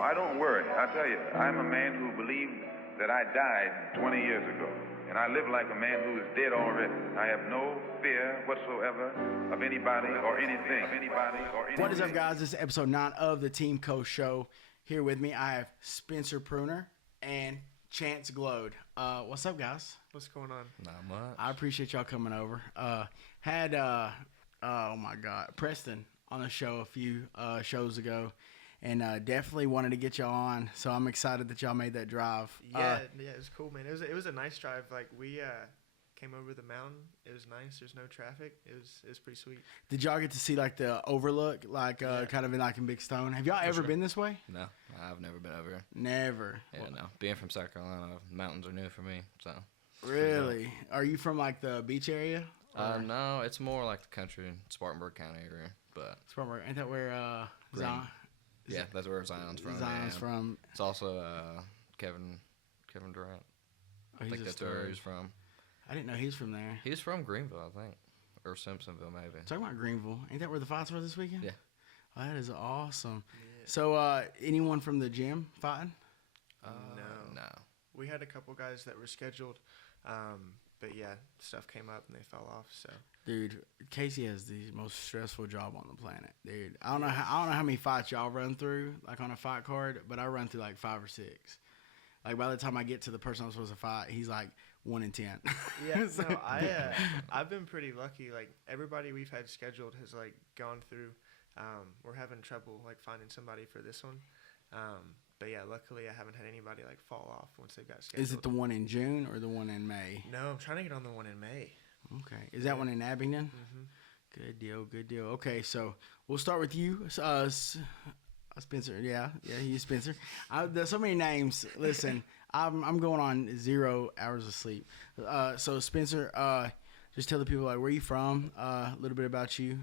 I don't worry. I tell you, I'm a man who believed that I died 20 years ago. And I live like a man who is dead already. I have no fear whatsoever of anybody or anything. What is up, guys? This is episode 9 of the TeamCole show. Here with me, I have Spencer Pruner and Chance Gloade. What's up, guys? What's going on? Not much. I appreciate y'all coming over. Preston on the show a few shows ago. And definitely wanted to get y'all on, so I'm excited that y'all made that drive. Yeah, it was cool, man. It was a nice drive. Like we came over the mountain. It was nice. There's no traffic. It was pretty sweet. Did y'all get to see like the overlook, like kind of in Big Stone? Have y'all ever been this way? No, I've never been over here. Never. Yeah, no. Being from South Carolina, mountains are new for me. So. Really? Are you from like the beach area? No, it's more like the country, Spartanburg County area, but. Spartanburg, ain't that where Zion? Yeah, that's where Zion's from. Zion's from. It's also Kevin Durant. Oh, I think that's where he's from. I didn't know he's from there. He's from Greenville, I think, or Simpsonville, maybe. Talking about Greenville, ain't that where the fights were this weekend? Yeah. Oh, that is awesome. Yeah. So, anyone from the gym fighting? No. We had a couple guys that were scheduled, but yeah, stuff came up and they fell off. So. Dude, Casey has the most stressful job on the planet. Dude, I don't know how many fights y'all run through, like on a fight card, but I run through like 5 or 6. Like by the time I get to the person I'm supposed to fight, he's like 1 in 10. Yeah, no, I've been pretty lucky. Like everybody we've had scheduled has like gone through. We're having trouble like finding somebody for this one. But yeah, luckily I haven't had anybody like fall off once they got scheduled. Is it the one in June or the one in May? No, I'm trying to get on the one in May. Okay. Is that one in Abingdon? Mm-hmm. Good deal. Okay, so we'll start with you, Spencer. Yeah, you, Spencer. There's so many names. Listen, I'm going on 0 hours of sleep. So Spencer, just tell the people like where you from, a little bit about you,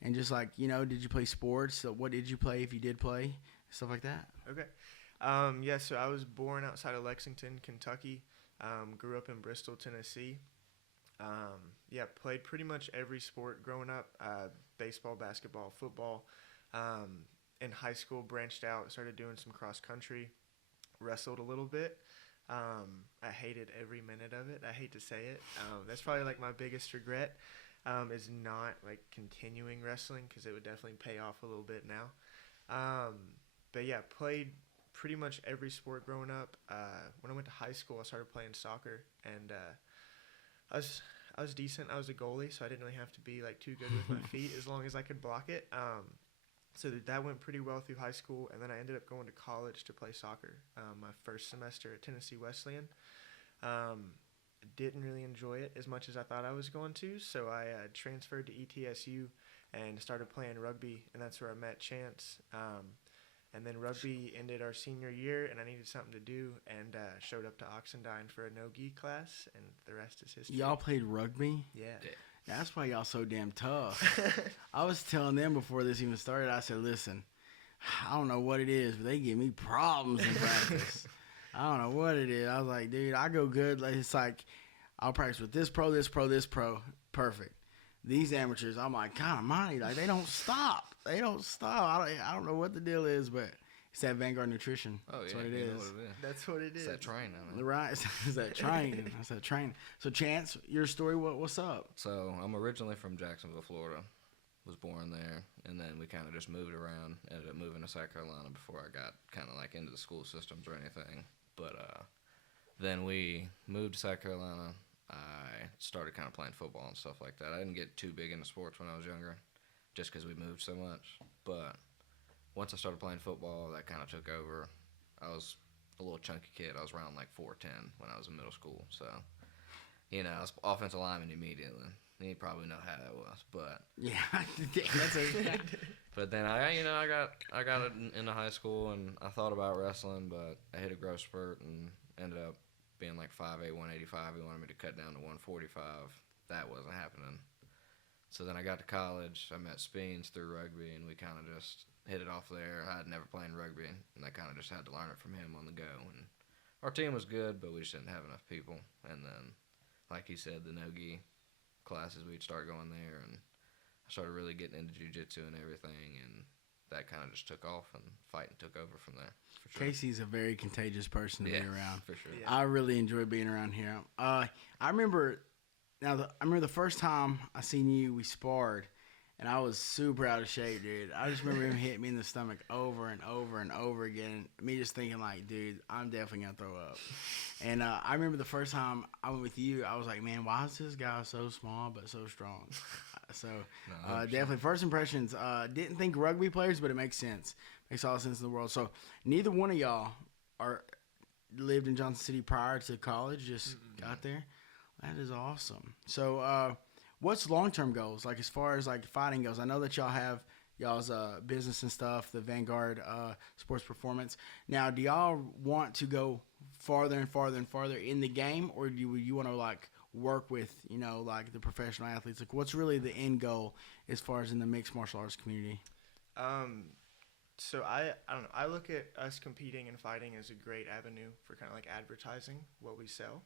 and just like did you play sports? So what did you play if you did play, stuff like that? Okay. So I was born outside of Lexington, Kentucky. Grew up in Bristol, Tennessee. Played pretty much every sport growing up, baseball, basketball, football. In high school, branched out, started doing some cross country, wrestled a little bit. I hated every minute of it. I hate to say it. That's probably like my biggest regret, is not like continuing wrestling because it would definitely pay off a little bit now. Played pretty much every sport growing up. When I went to high school, I started playing soccer, and I was decent. I was a goalie, so I didn't really have to be like too good with my feet as long as I could block it. So that went pretty well through high school, and then I ended up going to college to play soccer. My first semester at Tennessee Wesleyan. Didn't really enjoy it as much as I thought I was going to, so I transferred to ETSU and started playing rugby, and that's where I met Chance. And then rugby ended our senior year, and I needed something to do, and showed up to Oxendine for a no-gi class, and the rest is history. Y'all played rugby? Yeah. That's why y'all so damn tough. I was telling them before this even started, I said, listen, I don't know what it is, but they give me problems in practice. I don't know what it is. I was like, dude, I go good. Like, it's like I'll practice with this pro. Perfect. These amateurs, I'm like, God almighty, like they don't stop. I don't know what the deal is, but it's that Vanguard Nutrition. Oh, That's yeah, what it is. That's what it is. It's that training. Right. It's that training. That's that training. So, Chance, your story, what's up? So, I'm originally from Jacksonville, Florida. Was born there, and then we kind of just moved around. Ended up moving to South Carolina before I got kind of like into the school systems or anything. But then we moved to South Carolina. I started kind of playing football and stuff like that. I didn't get too big into sports when I was younger, just because we moved so much. But once I started playing football, that kind of took over. I was a little chunky kid. I was around like 4'10" when I was in middle school. So, I was offensive lineman immediately. You probably know how that was, but yeah, that's a. But then I got into high school, and I thought about wrestling, but I hit a growth spurt and ended up being like 5'8", 185. He wanted me to cut down to 145. That wasn't happening. So then I got to college. I met Speens through rugby, and we kind of just hit it off there. I had never played rugby, and I kind of just had to learn it from him on the go. And our team was good, but we just didn't have enough people. And then, like he said, the no-gi classes, we'd start going there, and I started really getting into jiu-jitsu and everything, and that kind of just took off, and fighting took over from there. For sure. Casey's a very contagious person to be around. For sure. Yeah. I really enjoy being around here. I remember the first time I seen you, we sparred, and I was super out of shape, dude. I just remember him hitting me in the stomach over and over and over again. Me just thinking like, dude, I'm definitely gonna throw up. And I remember the first time I went with you, I was like, man, why is this guy so small but so strong? So definitely first impressions. Didn't think rugby players, but it makes sense. Makes all the sense in the world. So neither one of y'all lived in Johnson City prior to college. Just got there. That is awesome. So what's long-term goals, like as far as like fighting goes? I know that y'all have y'all's business and stuff, the Vanguard Sports Performance. Now, do y'all want to go farther and farther and farther in the game, or do you want to like work with, like the professional athletes? Like, what's really the end goal as far as in the mixed martial arts community? So I don't know. I look at us competing and fighting as a great avenue for kind of like advertising what we sell,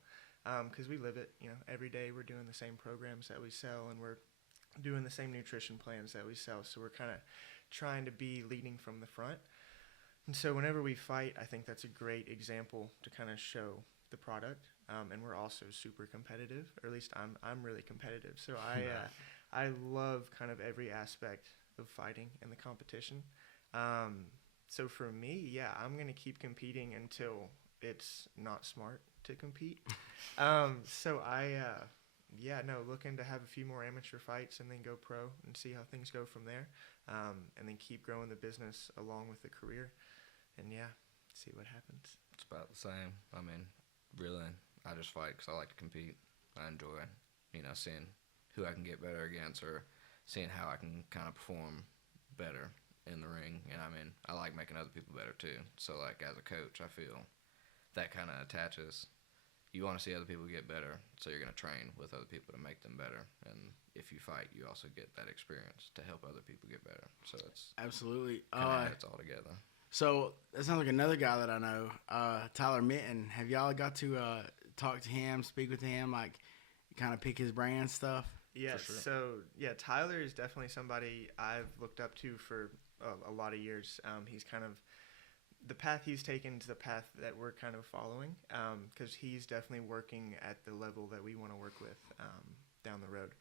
because we live it. Every day we're doing the same programs that we sell, and we're doing the same nutrition plans that we sell. So we're kind of trying to be leading from the front. And so whenever we fight, I think that's a great example to kind of show the product. And we're also super competitive, or at least I'm really competitive. So I love kind of every aspect of fighting and the competition. So for me, I'm going to keep competing until it's not smart to compete. Looking to have a few more amateur fights and then go pro and see how things go from there. And then keep growing the business along with the career. And see what happens. It's about the same. I mean, really, I just fight because I like to compete. I enjoy, seeing who I can get better against, or seeing how I can kind of perform better in the ring. And I mean, I like making other people better too. So like as a coach, I feel that kind of attaches. You want to see other people get better, so you're going to train with other people to make them better. And if you fight, you also get that experience to help other people get better. So it's absolutely it's all together. So that sounds like another guy that I know, Tyler Minton. Have y'all got to talk to him, speak with him, like kind of pick his brain and stuff? Yes. For sure. So Tyler is definitely somebody I've looked up to for a lot of years. He's kind of the path he's taken is the path that we're kind of following, because he's definitely working at the level that we want to work with down the road.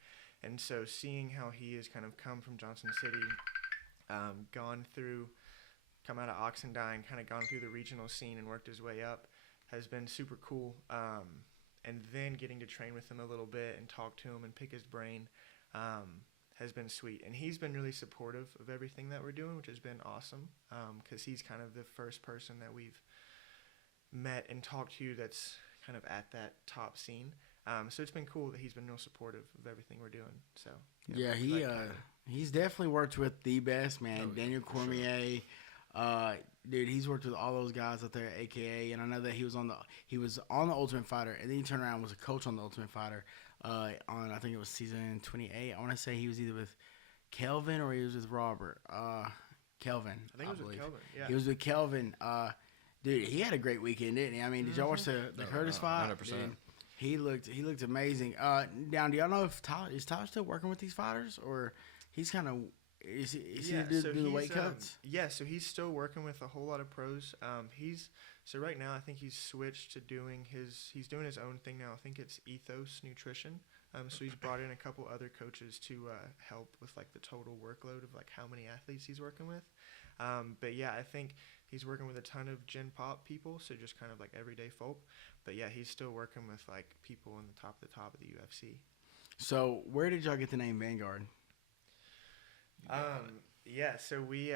And so seeing how he has kind of come from Johnson City, come out of Oxendine, kind of gone through the regional scene and worked his way up, has been super cool. And then getting to train with him a little bit and talk to him and pick his brain has been sweet. And he's been really supportive of everything that we're doing, which has been awesome, because he's kind of the first person that we've met and talked to that's kind of at that top scene. So it's been cool that he's been real supportive of everything we're doing. So he's definitely worked with the best, man. Daniel Cormier. Sure. Dude, he's worked with all those guys out there at AKA, and I know that he was on the Ultimate Fighter, and then he turned around and was a coach on the Ultimate Fighter on, I think it was season 28. I want to say he was either with Kelvin or he was with Robert. Kelvin, I think it was with Kelvin. Yeah, he was with Kelvin. Dude, he had a great weekend, didn't he? I mean, did y'all watch the Curtis fight? 100%. Dude, he looked amazing. Now, do y'all know if Tyler still working with these fighters, or he's kind of is he doing the weight cuts? So he's still working with a whole lot of pros. So right now I think he's switched to doing he's doing his own thing now. I think it's Ethos Nutrition. So he's brought in a couple other coaches to help with like the total workload of like how many athletes he's working with. But I think he's working with a ton of Gen Pop people, so just kind of like everyday folk. But he's still working with like people in the top of the UFC. So where did y'all get the name Vanguard? So we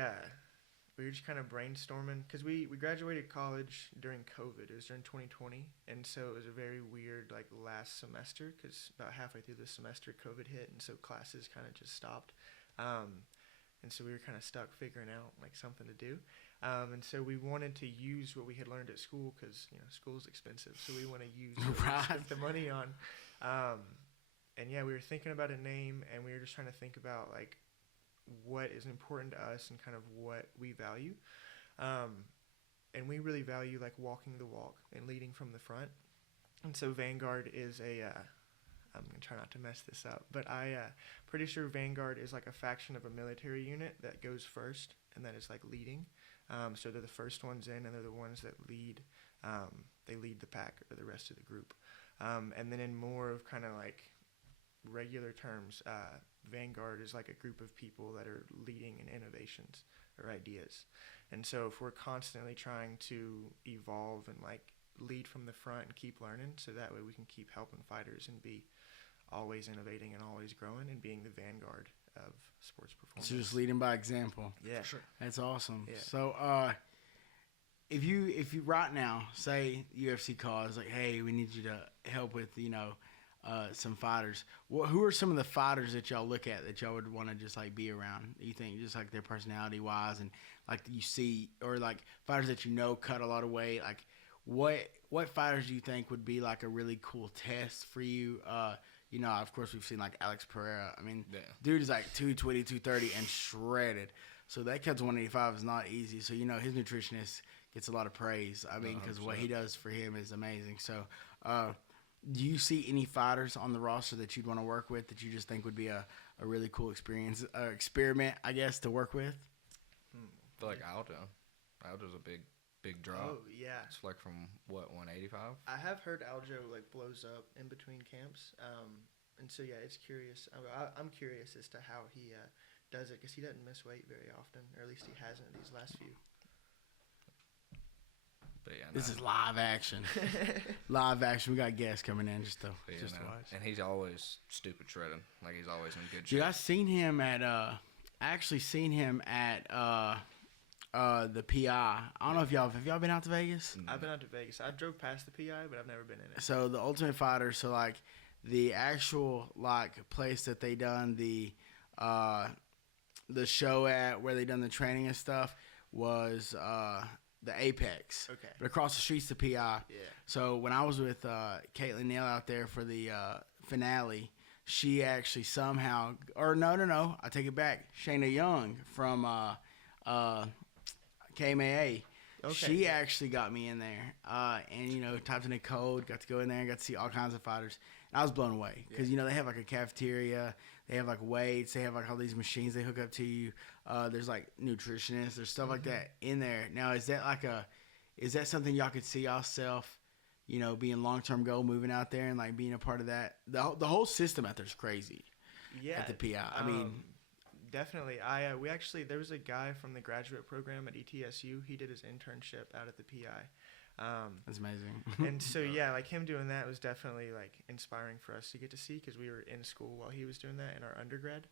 were just kind of brainstorming, because we graduated college during COVID. It was during 2020, and so it was a very weird like last semester, because about halfway through the semester COVID hit, and so classes kind of just stopped. And so we were kind of stuck figuring out like something to do. And so we wanted to use what we had learned at school, because school's expensive, so we want to use what we spent the money on. And we were thinking about a name, and we were just trying to think about like what is important to us and kind of what we value. And we really value like walking the walk and leading from the front. And so Vanguard is I'm going to try not to mess this up, but pretty sure Vanguard is like a faction of a military unit that goes first and that is like leading. So they're the first ones in, and they're the ones that lead. They lead the pack or the rest of the group. And then in more of kind of like regular terms, Vanguard is like a group of people that are leading in innovations or ideas. And so if we're constantly trying to evolve and like lead from the front and keep learning, so that way we can keep helping fighters and be always innovating and always growing and being the vanguard of sports performance. So just leading by example. Yeah, For sure. That's awesome. Yeah. So if you right now say UFC calls like, hey, we need you to help with some fighters. Who are some of the fighters that y'all look at that y'all would want to just like be around? You think just like their personality wise and like you see, or like fighters that cut a lot of weight. Like what fighters do you think would be like a really cool test for you? Of course we've seen like Alex Pereira. I mean, dude is like 220, 230 and shredded. So that cut to 185 is not easy. So his nutritionist gets a lot of praise. I mean, because what he does for him is amazing. So. Do you see any fighters on the roster that you'd want to work with that you just think would be a really cool experiment, I guess, to work with? I feel like Aljo's a big drop. Oh, yeah. It's like from, 185? I have heard Aljo, like, blows up in between camps. And so, yeah, it's curious. I'm curious as to how he does it because he doesn't miss weight very often, or at least he hasn't these last few. But yeah, this is live action. Live action. We got guests coming in just to watch. And he's always stupid shredding. Like he's always in good shape. Dude, I seen him at the PI. I don't know if have y'all been out to Vegas? I've been out to Vegas. I drove past the PI, but I've never been in it. So the Ultimate Fighter, so like the actual like place that they done the show at where they done the training and stuff was the Apex. Okay. But across the street's the PI. Yeah. So when I was with Caitlin Neal out there for the finale, she actually somehow, or no, I take it back. Shayna Young from KMAA. Okay. She actually got me in there. And, typed in a code, got to go in there and got to see all kinds of fighters. And I was blown away because, they have like a cafeteria. They have like weights. They have like all these machines they hook up to you. There's like nutritionists. There's stuff like that in there. Now, is that something y'all could see yourself, being long-term goal, moving out there and like being a part of that? The whole system out there is crazy. Yeah. At the PI. I mean, definitely. There was a guy from the graduate program at ETSU. He did his internship out at the PI. That's amazing. And so, yeah, like him doing that was definitely like inspiring for us to get to see because we were in school while he was doing that in our undergrad.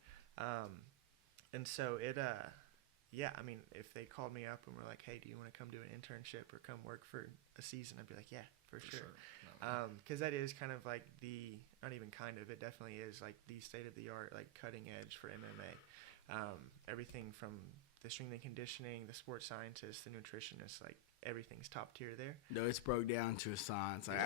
And so it, I mean, if they called me up and were like, hey, do you want to come do an internship or come work for a season? I'd be like, yeah, for sure. Because that is kind of like not even kind of, it definitely is like the state of the art, like cutting edge for MMA. Everything from the strength and conditioning, the sports scientists, the nutritionists, like everything's top tier there. No, it's broke down to a science. Like,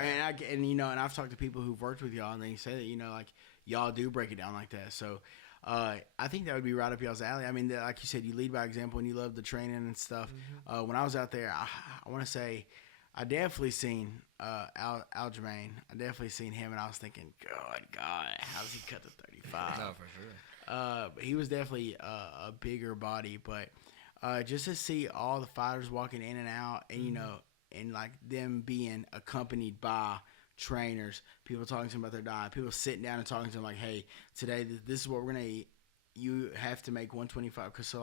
and I've talked to people who've worked with y'all, and they say that like y'all do break it down like that. So I think that would be right up y'all's alley. I mean, like you said, you lead by example, and you love the training and stuff. When I was out there, I want to say I definitely seen Aljamain. I definitely seen him, and I was thinking, God, how does he cut to 35? No, for sure. But he was definitely a bigger body, but just to see all the fighters walking in and out, and and like them being accompanied by trainers, people talking to them about their diet, people sitting down and talking to them like, hey, today this is what we're gonna eat. You have to make 125 because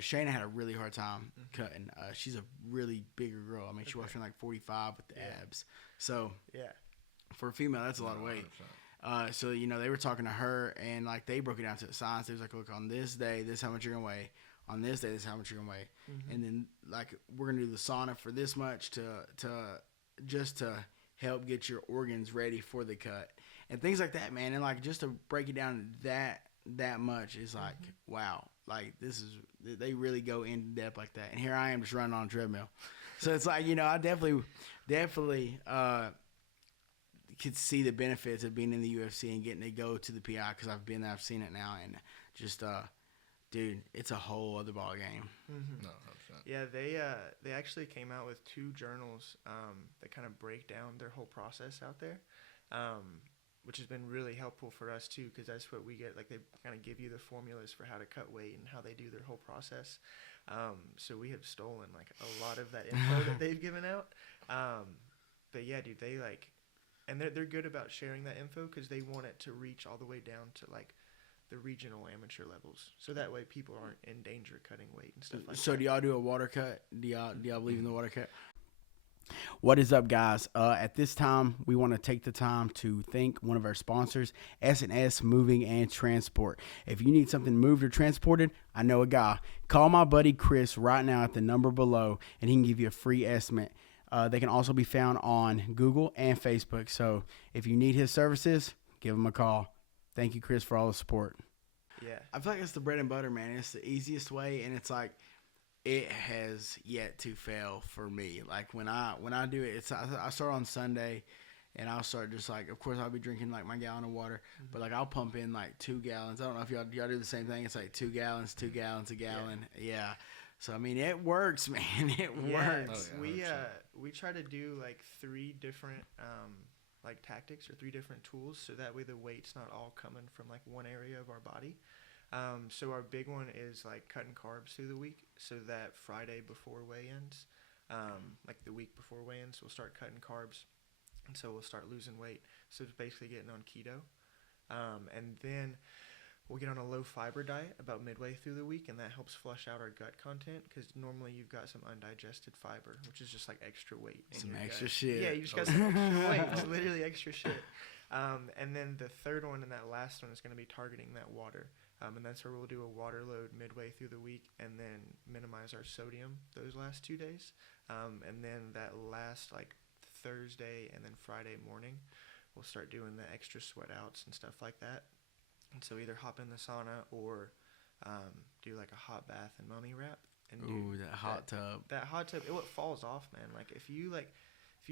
Shayna had a really hard time cutting. She's a really bigger girl. I mean, she walks around like 45 with the abs. So for a female, that's a lot of weight. 100%. So they were talking to her, and like they broke it down to the science. They was like, look, on this day, this is how much you're gonna weigh. On this day, this is how much you're gonna weigh. And then like we're gonna do the sauna for this much to help get your organs ready for the cut and things like that, man. And like just to break it down that much is like wow, like this is, they really go in depth like that. And here I am just running on a treadmill. So it's like I definitely could see the benefits of being in the UFC and getting to go to the PI because I've been there, I've seen it now, and just dude, it's a whole other ball game. No, 100%. Yeah, they actually came out with 2 journals that kind of break down their whole process out there. which has been really helpful for us too, because that's what we get. Like they kind of give you the formulas for how to cut weight and how they do their whole process. So we have stolen like a lot of that info that they've given out. But yeah, dude, they like, and they're good about sharing that info because they want it to reach all the way down to like the regional amateur levels, so that way people aren't in danger cutting weight and stuff like that. So do y'all do a water cut? Do y'all believe in the water cut? What is up, guys? At this time, we want to take the time to thank one of our sponsors, S&S Moving and Transport. If you need something moved or transported, I know a guy. Call my buddy Chris right now at the number below, and he can give you a free estimate. They can also be found on Google and Facebook. So if you need his services, give him a call. Thank you, Chris, for all the support. Yeah. I feel like it's the bread and butter, man. It's the easiest way, and it's like, it has yet to fail for me. Like when I do it, I start on Sunday, and I'll start just like, of course I'll be drinking like my gallon of water, but like I'll pump in like 2 gallons. I don't know if y'all do the same thing. It's like 2 gallons, a gallon. Yeah. So I mean, it works, man. It works. Oh, yeah, We try to do like 3 different like tactics or 3 different tools, so that way the weight's not all coming from like one area of our body. So our big one is like cutting carbs through the week, so that Friday before weigh-ins, like the week before weigh-ins, we'll start cutting carbs, and so we'll start losing weight. So it's basically getting on keto, and then we'll get on a low fiber diet about midway through the week, and that helps flush out our gut content, because normally you've got some undigested fiber, which is just like extra weight in Some your extra gut. shit. Yeah, you just got some extra weight. It's literally extra shit. And then the third one and that last one is going to be targeting that water. And that's where we'll do a water load midway through the week, and then minimize our sodium those last 2 days. And then that last like Thursday and then Friday morning, we'll start doing the extra sweat outs and stuff like that. And so either hop in the sauna or do like a hot bath and mummy wrap. And that hot tub. That hot tub, it falls off, man. Like if you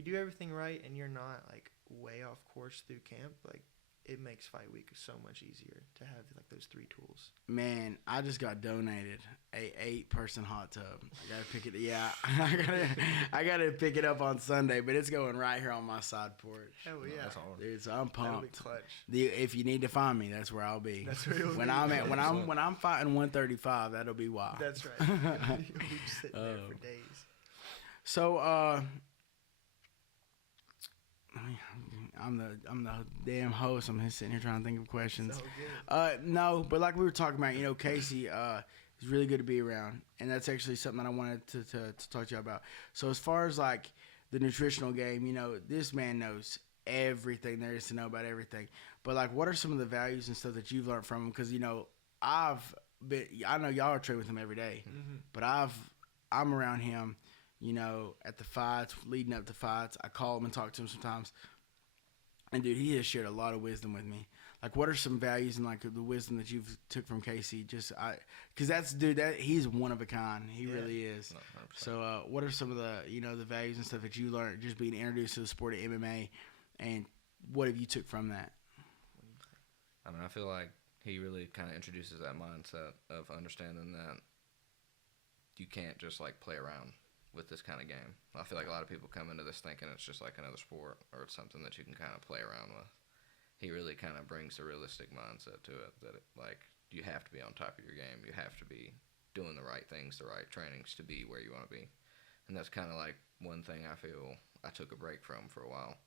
do everything right and you're not like way off course through camp, like it makes fight week so much easier to have like those 3 tools. Man, I just got donated a 8-person hot tub. I gotta pick it. Yeah, I gotta pick it up on Sunday, but it's going right here on my side porch. Hell yeah, That's hard. Dude, so I'm pumped. That'll be clutch. If you need to find me, that's where I'll be. That's where you'll when be. I'm fighting 135, that'll be why. That's right. You'll be sitting there for days. So I'm the damn host. I'm just sitting here trying to think of questions. So good. No, but like we were talking about, Casey is really good to be around, and that's actually something that I wanted to talk to you about. So as far as like the nutritional game, this man knows everything there is to know about everything. But like, what are some of the values and stuff that you've learned from him? Because I know y'all are training with him every day, but I'm around him. At the fights, leading up to fights, I call him and talk to him sometimes. And dude, he has shared a lot of wisdom with me. Like, what are some values and like the wisdom that you've took from Casey? Because he's one of a kind. He really is. No, 100%. So, what are some of the the values and stuff that you learned just being introduced to the sport of MMA, and what have you took from that? I mean, I feel like he really kind of introduces that mindset of understanding that you can't just like play around with this kind of game. I feel like a lot of people come into this thinking it's just like another sport or it's something that you can kind of play around with. He really kind of brings a realistic mindset to it, that you have to be on top of your game. You have to be doing the right things, the right trainings to be where you want to be. And that's kind of like one thing I feel I took a break from for a while,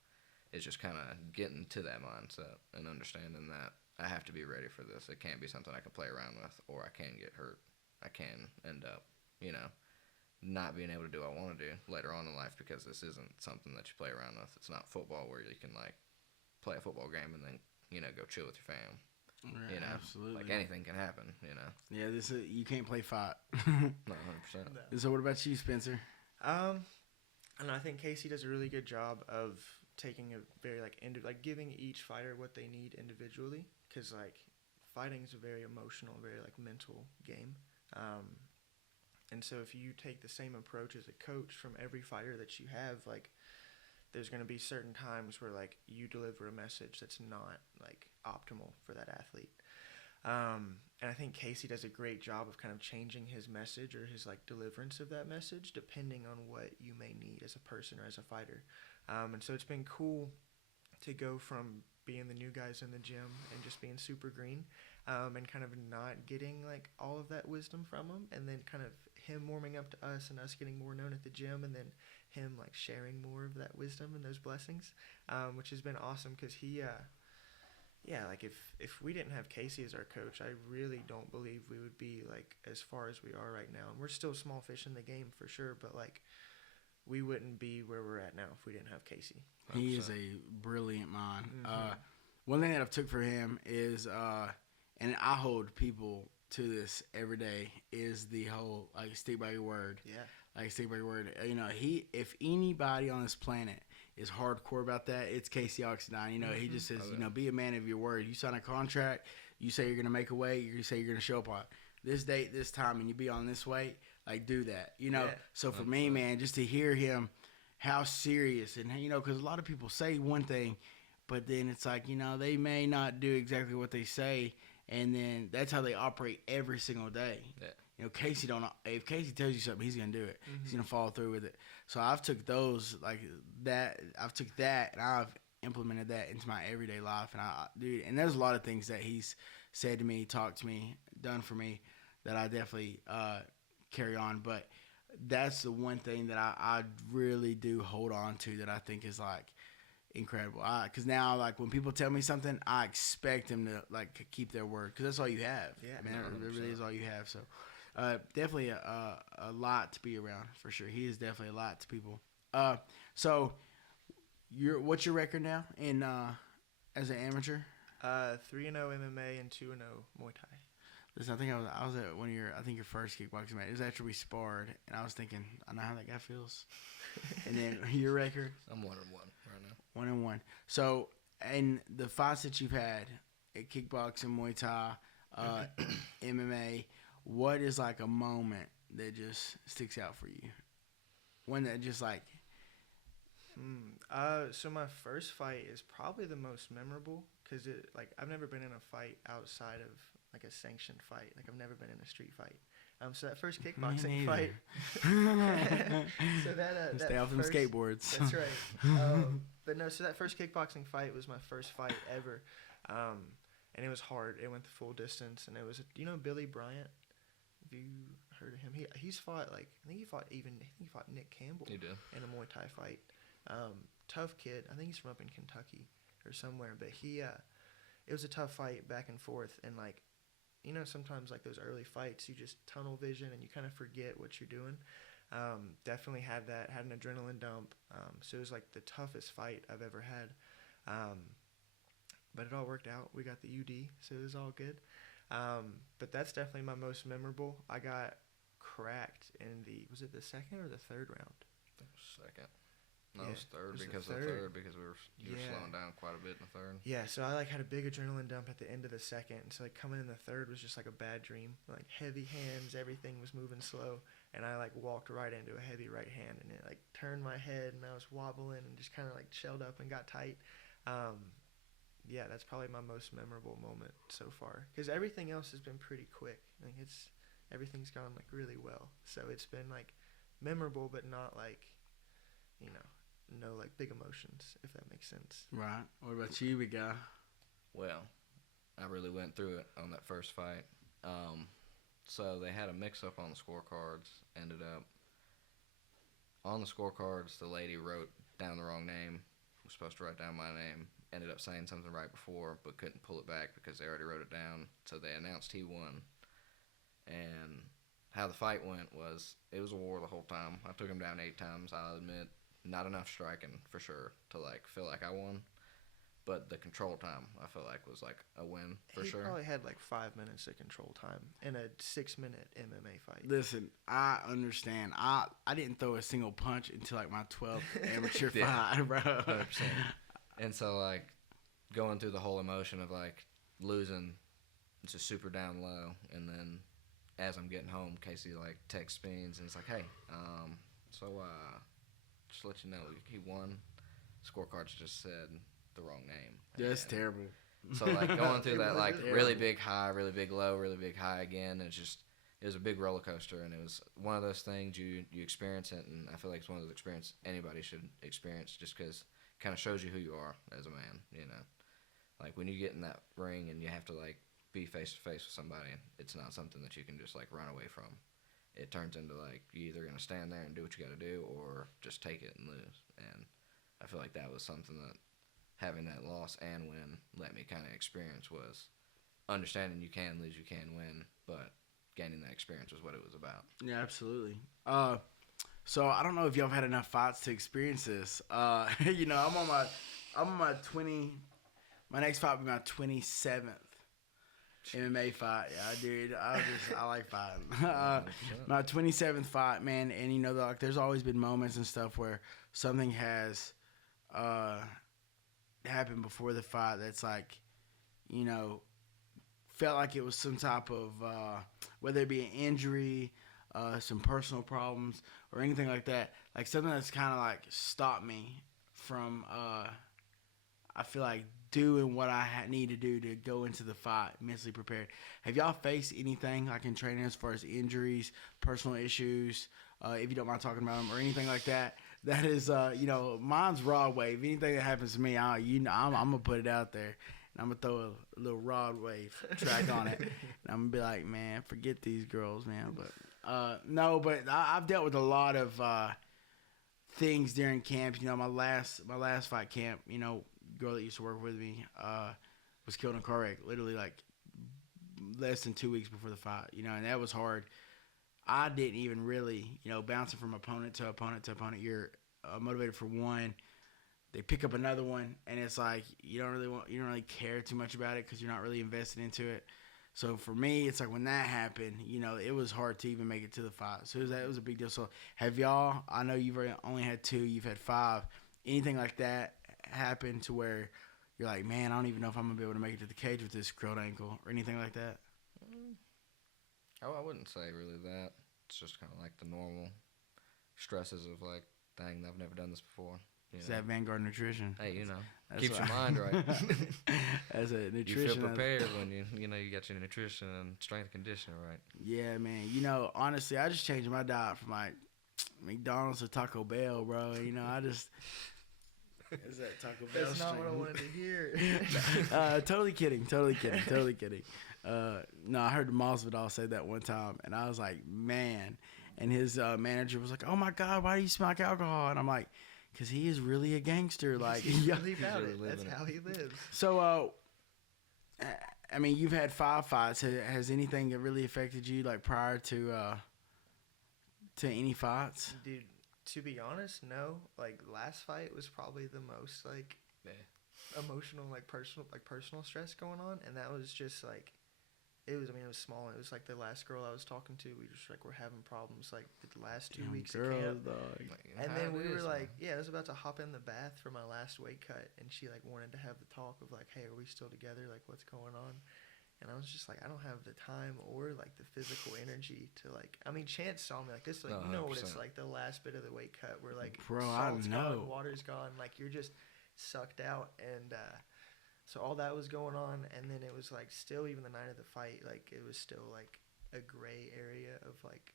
is just kind of getting to that mindset and understanding that I have to be ready for this. It can't be something I can play around with, or I can get hurt. I can end up, not being able to do what I want to do later on in life, because this isn't something that you play around with. It's not football where you can like play a football game and then go chill with your fam. Right, absolutely. Like anything can happen. Yeah, you can't play fight. Not 100%. No. So what about you, Spencer? And I think Casey does a really good job of taking a very giving each fighter what they need individually, because like fighting is a very emotional, very like mental game. And so if you take the same approach as a coach from every fighter that you have, like there's going to be certain times where like you deliver a message that's not like optimal for that athlete. And I think Casey does a great job of kind of changing his message or his like deliverance of that message depending on what you may need as a person or as a fighter. And so it's been cool to go from being the new guys in the gym and just being super green, and kind of not getting like all of that wisdom from him, and then kind of him warming up to us and us getting more known at the gym, and then him like sharing more of that wisdom and those blessings, which has been awesome because he, like if we didn't have Casey as our coach, I really don't believe we would be like as far as we are right now. And we're still small fish in the game for sure, but like we wouldn't be where we're at now if we didn't have Casey. He is a brilliant mind. One thing that I've took for him is, and I hold people to this every day, is the whole like stick by your word. Yeah. Like stick by your word. You know, if anybody on this planet is hardcore about that, it's Casey Oxendine. You know, he just says, you know, be a man of your word. You sign a contract, you say you're gonna make a weight, you say you're gonna show up on this date, this time, and you be on this weight. Like, do that. You know. Yeah. So for me, man, just to hear him, how serious, and you know, because a lot of people say one thing, but then it's like, you know, they may not do exactly what they say, and then that's how they operate every single day. Yeah. You know, Casey if Casey tells you something, he's gonna do it. He's gonna follow through with it. So I've took those like that. I've took that and I've implemented that into my everyday life. And and there's a lot of things that he's said to me, talked to me, done for me that I definitely carry on. But that's the one thing that I really do hold on to that I think is like incredible. Because now, like, when people tell me something, I expect them to like keep their word, because that's all you have. Yeah, I mean, it really is all you have. So definitely a lot to be around for sure. He is definitely a lot to people. So what's your record now in as an amateur? 3-0 MMA and 2-0 Muay Thai. Listen, I think I was at your first kickboxing match. It was after we sparred, and I was thinking, I know how that guy feels. And then your record? I'm 1-1 right now. 1-1. So, in the fights that you've had at kickboxing, Muay Thai, MMA, what is like a moment that just sticks out for you? One that just like... So my first fight is probably the most memorable, because I've never been in a fight outside of like a sanctioned fight. Like, I've never been in a street fight. So that first kickboxing fight. So that stay off them skateboards. That's right. But no, so that first kickboxing fight was my first fight ever, and it was hard. It went the full distance, and it was, you know, Billy Bryant. Have you heard of him? He's fought I think he fought Nick Campbell. He did. In a Muay Thai fight. Tough kid. I think he's from up in Kentucky or somewhere. But it was a tough fight back and forth, and like, you know, sometimes like those early fights, you just tunnel vision and you kind of forget what you're doing. Definitely had an adrenaline dump. So it was like the toughest fight I've ever had. But it all worked out. We got the UD, so it was all good. But that's definitely my most memorable. I got cracked in was it the second or the third round? Second. No, it was third, because we were slowing down quite a bit in the third. Yeah, so I like had a big adrenaline dump at the end of the second, and so like coming in the third was just like a bad dream. Like, heavy hands, everything was moving slow, and I like walked right into a heavy right hand, and it like turned my head, and I was wobbling and just kind of like shelled up and got tight. Yeah, that's probably my most memorable moment so far, because everything else has been pretty quick. Like, everything's gone like really well, so it's been like memorable, but not like, you know, no like big emotions, if that makes sense. Right. What about you, big guy? Well, I really went through it on that first fight. So they had a mix-up on the scorecards. Ended up on the scorecards, the lady wrote down the wrong name. Was supposed to write down my name. Ended up saying something right before, but couldn't pull it back because they already wrote it down. So they announced he won. And how the fight went was, it was a war the whole time. I took him down 8 times, I'll admit. Not enough striking, for sure, to like feel like I won. But the control time, I feel like, was like a win, for sure. He probably had like 5 minutes of control time in a 6-minute MMA fight. Listen, I understand. I didn't throw a single punch until like my 12th amateur fight, bro. 100%. And so, like, going through the whole emotion of like losing, just super down low, and then as I'm getting home, Casey like texts me and it's like, hey, just to let you know, he won. Scorecards just said the wrong name. That's terrible. So like going through that like terrible. really big high, really big low, really big high again, and it was a big roller coaster, and it was one of those things you experience it, and I feel like it's one of those experiences anybody should experience, just because kind of shows you who you are as a man, you know. Like, when you get in that ring and you have to, like, be face-to-face with somebody, it's not something that you can just, like, run away from. It turns into, like, you either going to stand there and do what you got to do or just take it and lose. And I feel like that was something that having that loss and win let me kind of experience was understanding you can lose, you can win, but gaining that experience was what it was about. Yeah, absolutely. So I don't know if y'all have had enough fights to experience this. You know, I'm on my 20. My next fight will be my 27th MMA fight. Yeah, dude. I like fighting. My 27th fight, man. And you know, like, there's always been moments and stuff where something has happened before the fight that's like, you know, felt like it was some type of whether it be an injury, some personal problems, or anything like that. Like, something that's kind of like stopped me from, I feel like, doing what I need to do to go into the fight mentally prepared. Have y'all faced anything like in training as far as injuries, personal issues, if you don't mind talking about them, or anything like that? That is, you know, mine's Rod Wave. Anything that happens to me, I'm gonna put it out there. And I'm gonna throw a little Rod Wave track on it. And I'm gonna be like, man, forget these girls, man. But no, but I've dealt with a lot of things during camp. You know, my last fight camp, you know, girl that used to work with me was killed in a car wreck, literally like less than 2 weeks before the fight, you know, and that was hard. I didn't even really, you know, bouncing from opponent to opponent to opponent. You're motivated for one, they pick up another one, and it's like you don't really care too much about it because you're not really invested into it. So for me, it's like when that happened, you know, it was hard to even make it to the fight. So it was a big deal. So have y'all? I know you've only had 2, you've had 5. Anything like that happen to where you're like, man, I don't even know if I'm gonna be able to make it to the cage with this curled ankle or anything like that? Oh, I wouldn't say really that. It's just kind of like the normal stresses of like, dang, I've never done this before. Is that Vanguard Nutrition? Hey, you know, keeps your mind right. As a nutrition, you feel prepared when you know you got your nutrition and strength conditioning right. Yeah, man. You know, honestly, I just changed my diet from like McDonald's to Taco Bell, bro. You know, I just. Is that Taco Bell? That's not what I wanted to hear. Totally kidding. No, I heard Masvidal say that one time, and I was like, man. And his manager was like, oh my God, why do you smoke alcohol? And I'm like, because he is really a gangster. Like, he's really about it. That's how he lives. So, I mean, you've had 5 fights. Has anything that really affected you, like, prior to any fights? Dude, to be honest, no. Like, last fight was probably the most, like, emotional, like, personal stress going on. And that was just, like, it was small. It was, like, the last girl I was talking to. We just, like, were having problems, like, the last 2 weeks of camp. And then we were, like, I was about to hop in the bath for my last weight cut. And she, like, wanted to have the talk of, like, hey, are we still together? Like, what's going on? And I was just like, I don't have the time or, like, the physical energy to, like, I mean, Chance saw me like this, like, you know what it's like, the last bit of the weight cut where, like, salt's gone, water's gone, like, you're just sucked out. And so all that was going on, and then it was, like, still even the night of the fight, like, it was still, like, a gray area of, like,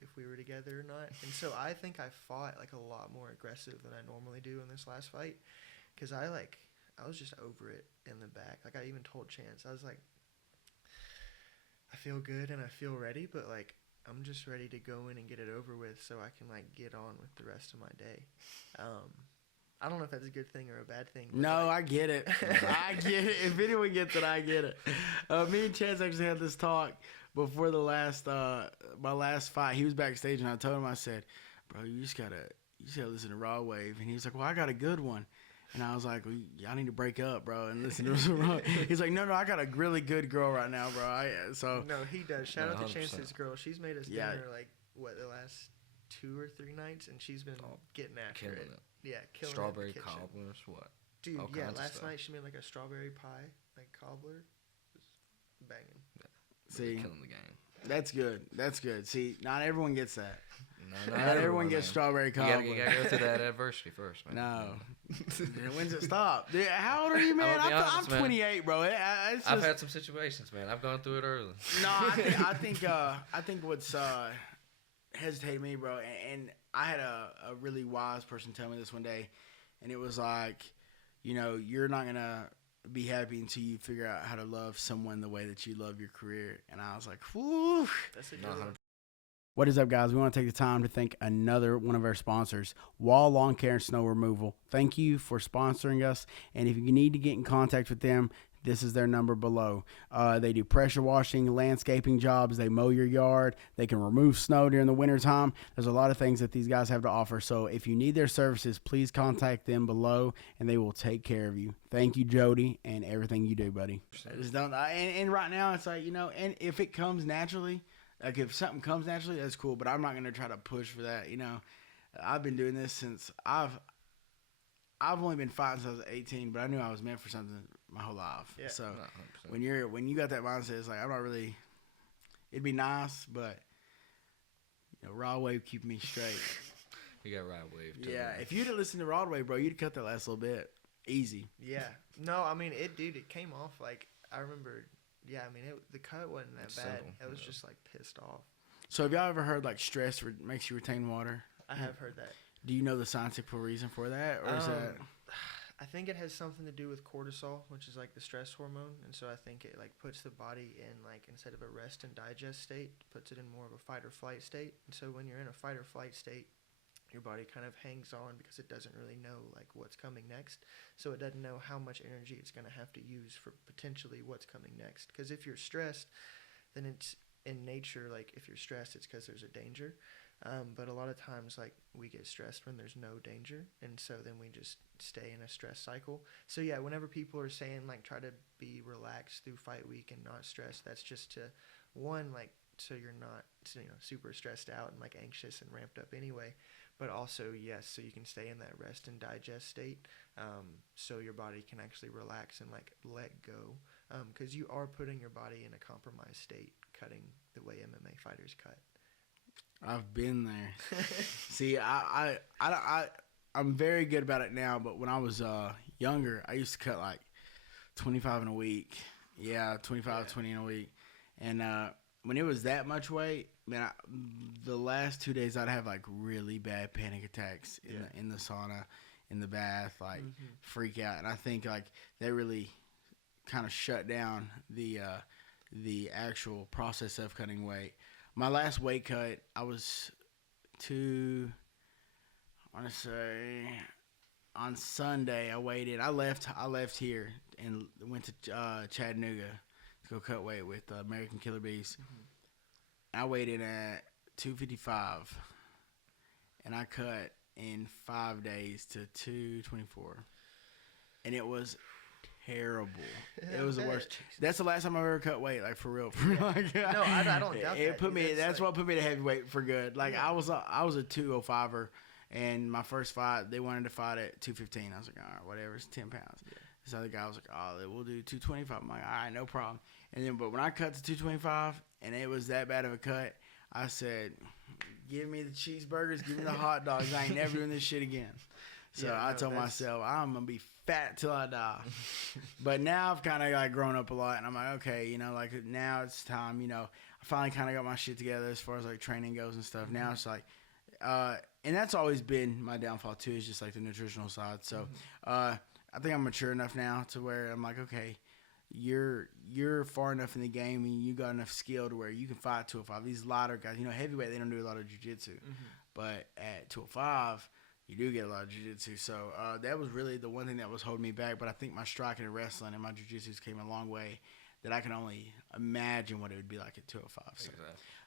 if we were together or not. And so I think I fought, like, a lot more aggressive than I normally do in this last fight because I was just over it in the back. Like, I even told Chance, I was like, I feel good and I feel ready, but, like, I'm just ready to go in and get it over with so I can, like, get on with the rest of my day. I don't know if that's a good thing or a bad thing. No, like, I get it. I get it. If anyone gets it, I get it. Me and Chance actually had this talk before the my last fight. He was backstage, and I told him, I said, bro, you just gotta listen to Raw Wave. And he was like, well, I got a good one. And I was like, well, y'all need to break up, bro, and listen to some Raw. He's like, no, I got a really good girl right now, bro. No, he does. Shout out to 100%. Chance's girl. She's made us dinner, like, the last 2 or 3 nights, and she's been getting after it. Yeah, killing strawberry it in the kitchen. cobblers, what? Dude, all kinds of last stuff. night she made, like, a strawberry pie, like, cobbler. Just banging. Really killing the game. That's good. That's good. See, not everyone gets that. No, not everyone gets strawberry cobbler. You gotta go through that adversity first, man. No. When's it stop? Dude, how old are you, man? I'm 28, bro. I've had some situations, man. I've gone through it early. No, I think what's hesitated me, bro, and I had a really wise person tell me this one day. and it was like, you're not gonna be happy until you figure out how to love someone the way that you love your career. And I was like, whew. That's a good one. What is up, guys? We want to take the time to thank another one of our sponsors, Wall Lawn Care and Snow Removal. Thank you for sponsoring us. And if you need to get in contact with them, this is their number below. They do pressure washing, landscaping jobs. They mow your yard. They can remove snow during the wintertime. There's a lot of things that these guys have to offer. So if you need their services, please contact them below, and they will take care of you. Thank you, Jody, and everything you do, buddy. I just don't. And right now, it's like, and if it comes naturally, like if something comes naturally, that's cool. But I'm not gonna try to push for that. I've been doing this since I've only been fighting since I was 18, but I knew I was meant for something my whole life. Yeah. So when you got that mindset, it's like I'm not really. It'd be nice, but Raw Wave keep me straight. You got Raw Wave too. Yeah, if you'd have listened to Raw Wave, bro, you'd cut that last little bit easy. Yeah. No, I mean it came off like I remember. Yeah, I mean the cut wasn't that bad. Simple, I was just like pissed off. So have y'all ever heard like stress makes you retain water? I have heard that. Do you know the scientific reason for that, or is that? I think it has something to do with cortisol, which is like the stress hormone, and so I think it like puts the body in like instead of a rest and digest state, puts it in more of a fight or flight state. And so when you're in a fight or flight state, your body kind of hangs on because it doesn't really know like what's coming next. So it doesn't know how much energy it's going to have to use for potentially what's coming next. Because if you're stressed, then it's in nature, like if you're stressed, it's because there's a danger. But a lot of times, like, we get stressed when there's no danger, and so then we just stay in a stress cycle. So, yeah, whenever people are saying, like, try to be relaxed through fight week and not stressed, that's just to, one, like, so you're not, super stressed out and, like, anxious and ramped up anyway, but also, yes, so you can stay in that rest and digest state, so your body can actually relax and, like, let go, because you are putting your body in a compromised state, cutting the way MMA fighters cut. I've been there. See, I'm very good about it now, but when I was younger, I used to cut like 25 in a week. Yeah, 20 in a week. And when it was that much weight, man, the last 2 days I'd have like really bad panic attacks in the sauna, in the bath, like freak out. And I think like that really kind of shut down the actual process of cutting weight. My last weight cut, I was I want to say, on Sunday, I weighed in. I left here and went to Chattanooga to go cut weight with American Killer Bees. I weighed in at 255, and I cut in 5 days to 224, and it was terrible. It was the worst. That's the last time I've ever cut weight, like for real. No, I don't doubt it. That. That's what put me to heavyweight for good. Like I was a 205er, and my first fight they wanted to fight at 215. I was like, all right, whatever, it's 10 pounds. Yeah. This other guy was like, oh, we'll do 225. I'm like, all right, no problem. And then, but when I cut to 225, and it was that bad of a cut, I said, give me the cheeseburgers, give me the hot dogs. I ain't never doing this shit again. So I told myself, I'm going to be fat till I die. But now I've kind of like grown up a lot, and I'm like, okay, like now it's time, I finally kind of got my shit together as far as like training goes and stuff. Now it's like, and that's always been my downfall too, is just like the nutritional side. So I think I'm mature enough now to where I'm like, okay, you're far enough in the game and you got enough skill to where you can fight 205. These lighter guys, heavyweight, they don't do a lot of jiu-jitsu. But at 205, you do get a lot of jiu-jitsu. So that was really the one thing that was holding me back. But I think my striking and wrestling and my jiu-jitsu came a long way that I can only imagine what it would be like at 205. So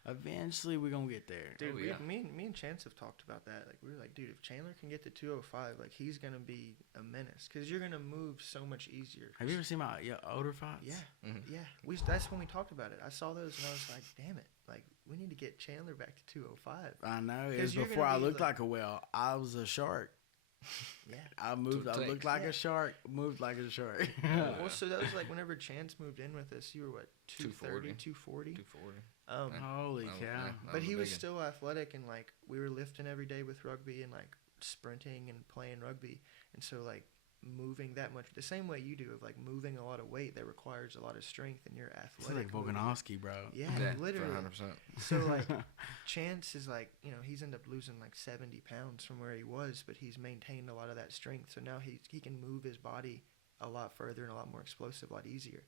eventually we're going to get there. Dude, me and Chance have talked about that. Like, we were like, dude, if Chandler can get to 205, like, he's going to be a menace because you're going to move so much easier. Have you ever seen my older fights? Yeah. Yeah. That's when we talked about it. I saw those and I was like, damn it. Like, we need to get Chandler back to 205. I know. It was before I looked like a whale. I was a shark. Yeah. I looked like a shark, moved like a shark. Well, so that was like whenever Chance moved in with us, you were what, 230, 240? 240. Holy cow. But he was still athletic, and like we were lifting every day with rugby and like sprinting and playing rugby. And so like moving that much, the same way you do, of like moving a lot of weight that requires a lot of strength, and you're It's athletic. like Volkanovski, bro. Yeah, Yeah, literally. 100%. So like, Chance is like, he's ended up losing like 70 pounds from where he was, but he's maintained a lot of that strength. So now he can move his body a lot further and a lot more explosive, a lot easier.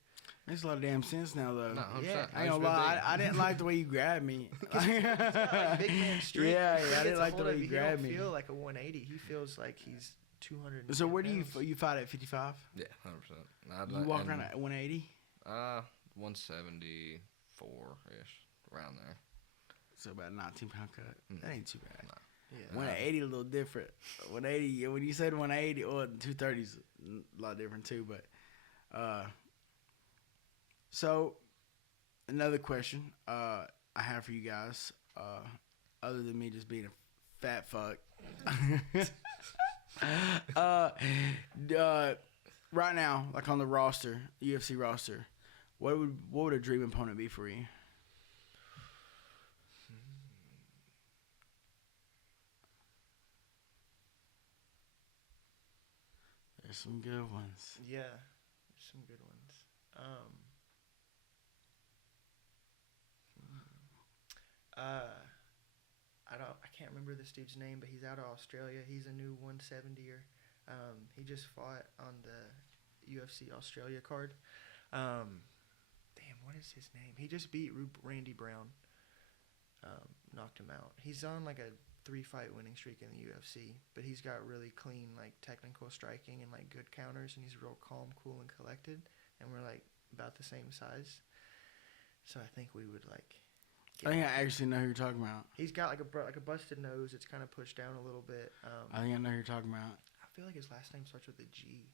Makes a lot of damn sense now, though. No, 100%. Yeah. I ain't gonna lie, I didn't like the way you grabbed me. He's got like big man strength. Yeah, He I gets didn't a like the hold way of you it. grabbed He me. don't feel like a 180. He feels like he's 200. So where do you pounds. you fight at 55? Yeah, 100%. You walk around at 180? 174 ish, around there. So about a 19-pound cut. That ain't too bad. Nah. Yeah. 180 a little different. 180 when you said 180 or 230's a lot different too. But so another question I have for you guys, other than me just being a fat fuck. Right now, like on the roster, UFC roster, what would a dream opponent be for you? There's some good ones. Yeah, there's some good ones. I can't remember this dude's name, but he's out of Australia. He's a new 170er. He just fought on the UFC Australia card. Damn, what is his name? He just beat Randy Brown. Knocked him out. He's on like a 3-fight winning streak in the UFC, but he's got really clean like technical striking and like good counters, and he's real calm, cool, and collected. And we're like about the same size, so I think we would like. I think I actually know who you're talking about. He's got like a busted nose. It's kind of pushed down a little bit. I think I know who you're talking about. I feel like his last name starts with a G.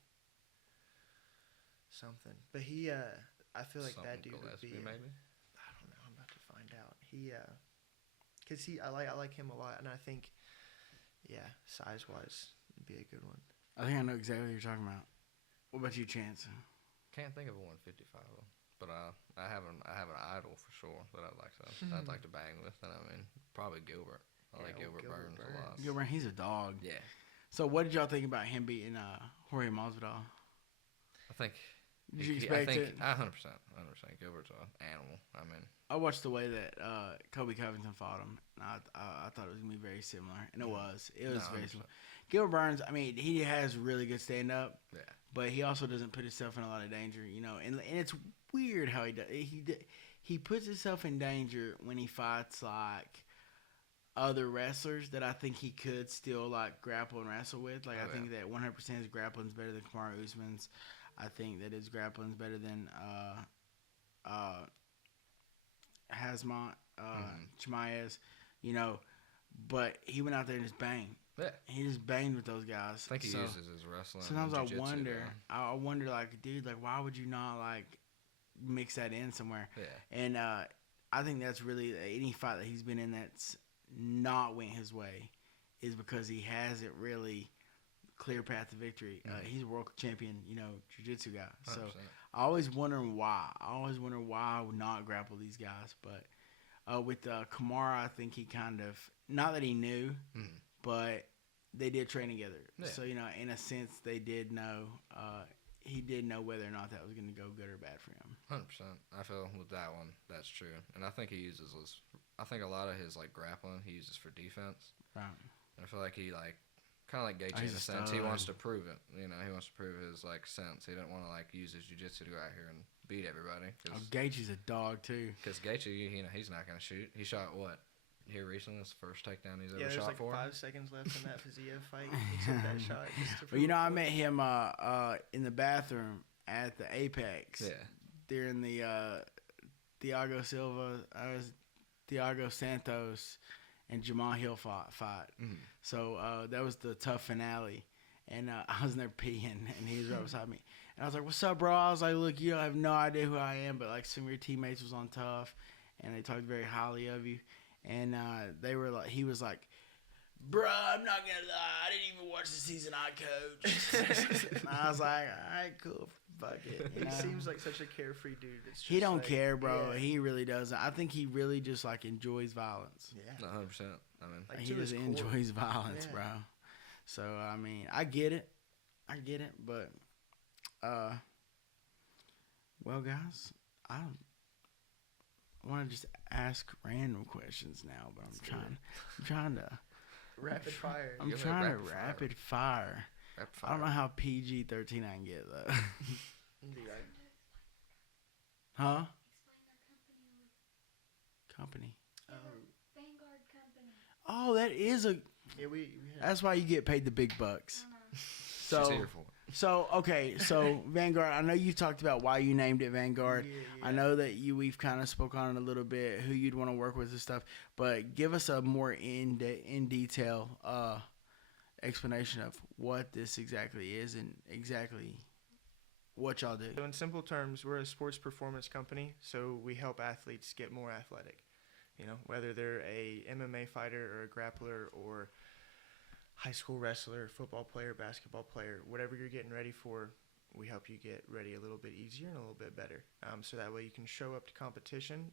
Something, but he. I feel like that dude would be. Maybe. I don't know. I'm about to find out. Cause I like him a lot, and I think, yeah, size wise, it'd be a good one. I think I know exactly what you're talking about. What about you, Chance? Can't think of a 155, but I have an idol for sure that I'd like to bang with, and I mean probably Gilbert. I like Gilbert Burns a lot. Gilbert, he's a dog. Yeah. So what did y'all think about him beating Jorge Masvidal? I think. Did you expect it? 100%. Gilbert's an animal. I mean, I watched the way that Kobe Covington fought him. And I thought it was gonna be very similar, and it was. It was very similar. Gilbert Burns, I mean, he has really good stand up. Yeah. But he also doesn't put himself in a lot of danger, And it's weird how he does. He puts himself in danger when he fights like other wrestlers that I think he could still like grapple and wrestle with. Like I think that 100% his grappling's better than Kamaru Usman's. I think that his grappling's better than Hazmat, Chimaez, but he went out there and just banged. Yeah. He just banged with those guys. I think he uses his wrestling. Sometimes and I jiu-jitsu, wonder, though. like, dude, like, why would you not, like, mix that in somewhere? Yeah. And I think that's really, any fight that he's been in that's not went his way is because he hasn't really clear path to victory. He's a world champion, jiu-jitsu guy. 100%. So I always wonder why. I would not grapple these guys. But with Kamara, I think he kind of, not that he knew, but they did train together. Yeah. So, in a sense, they did know, he did know whether or not that was going to go good or bad for him. 100%. I feel with that one, that's true. And I think he uses I think a lot of his, like, grappling he uses for defense. Right. And I feel like he, like, kind of like Gaethje in a sense. He wants to prove it. He wants to prove his, like, sense. He doesn't want to, like, use his jiu-jitsu to go out here and beat everybody. Gaethje's a dog, too. Because Gaethje, he's not going to shoot. He shot, what, here recently? That's the first takedown he's ever shot for? Yeah, there's like 5 seconds left in that Fiziev fight. He took that shot just to But, I met him in the bathroom at the Apex. Yeah. During the Thiago Santos and Jamal Hill fight. Mm-hmm. So that was the tough finale. And I was in there peeing, and he was right beside me. And I was like, "What's up, bro?" I was like, "Look, you don't have no idea who I am, but like some of your teammates was on tough, and they talked very highly of you." And they were like, he was like, "Bro, I'm not gonna lie, I didn't even watch the season I coached." And I was like, "All right, cool, fuck it." He seems like such a carefree dude. It's just He don't like, care, bro. Yeah. He really doesn't. I think he really just like enjoys violence. Yeah. 100%. I mean, Like, He to his just core. enjoys violence, Yeah. bro. So I mean, I get it. I get it, but well, guys, I want to just ask random questions now, but I'm trying to Rapid fire. I'm Give me trying to rapid fire. rapid fire. Rapid I don't know fire. how PG-13 I can get though. Dude, Huh? Explain their Company. Vanguard company. Oh, that is a. yeah, we That's why you get paid the big bucks. She's So, here for it. so Vanguard. I know you talked about why you named it Vanguard. Yeah. I know that we've kind of spoke on it a little bit, who you'd want to work with and stuff. But give us a more in detail explanation of what this exactly is and exactly what y'all do. So in simple terms, we're a sports performance company, so we help athletes get more athletic. You know, whether they're a MMA fighter or a grappler or high school wrestler, football player, basketball player, whatever you're getting ready for, we help you get ready a little bit easier and a little bit better. So that way you can show up to competition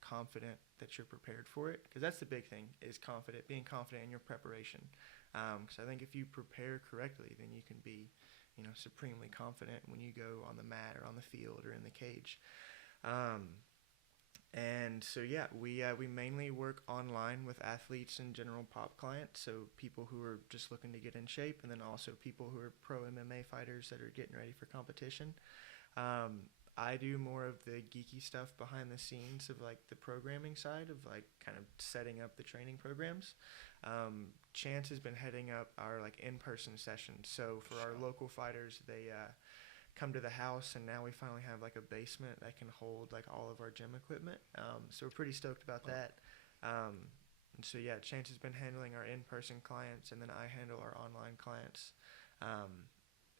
confident that you're prepared for it. Because that's the big thing, is being confident in your preparation. Because I think if you prepare correctly, then you can be, you know, supremely confident when you go on the mat or on the field or in the cage. And so, yeah, we mainly work online with athletes and general pop clients, so people who are just looking to get in shape, and then also people who are pro MMA fighters that are getting ready for competition. I do more of the geeky stuff behind the scenes of, like, the programming side of, like, kind of setting up the training programs. Chance has been heading up our, like, in-person sessions. So for our local fighters, they come to the house, and now we finally have, like, a basement that can hold, like, all of our gym equipment. So we're pretty stoked about that. And so, yeah, Chance has been handling our in-person clients, and then I handle our online clients.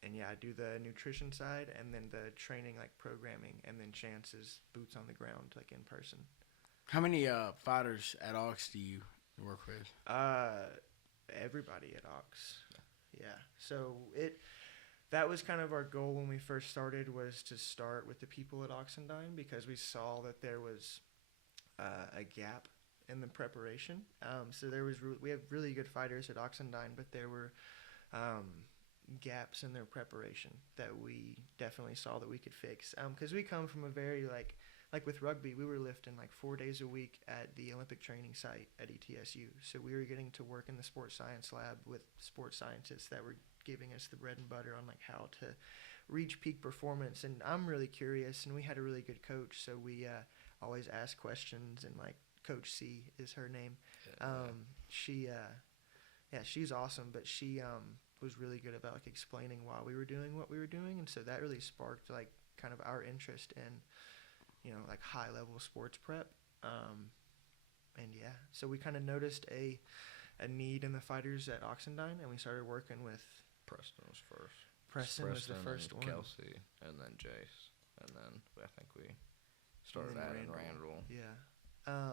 And, yeah, I do the nutrition side and then the training, like, programming, and then Chance is boots on the ground, like, in person. How many fighters at Aux do you work with? Everybody at Aux. Yeah. So that was kind of our goal when we first started, was to start with the people at Oxendine, because we saw that there was a gap in the preparation. So we have really good fighters at Oxendine, but there were gaps in their preparation that we definitely saw that we could fix. Because we come from a very, like with rugby, we were lifting like 4 days a week at the Olympic training site at ETSU. So we were getting to work in the sports science lab with sports scientists that were giving us the bread and butter on, like, how to reach peak performance. And I'm really curious, and we had a really good coach, so we always ask questions, and, like, Coach C is her name. She's awesome, but she was really good about, like, explaining why we were doing what we were doing, and so that really sparked, like, kind of our interest in, you know, like, high level sports prep. And yeah, so we kind of noticed a need in the fighters at Oxendine, and we started working with Preston was first. Preston was the first and one. Kelsey, and then Jace, and then I think we started then adding Randall. Yeah.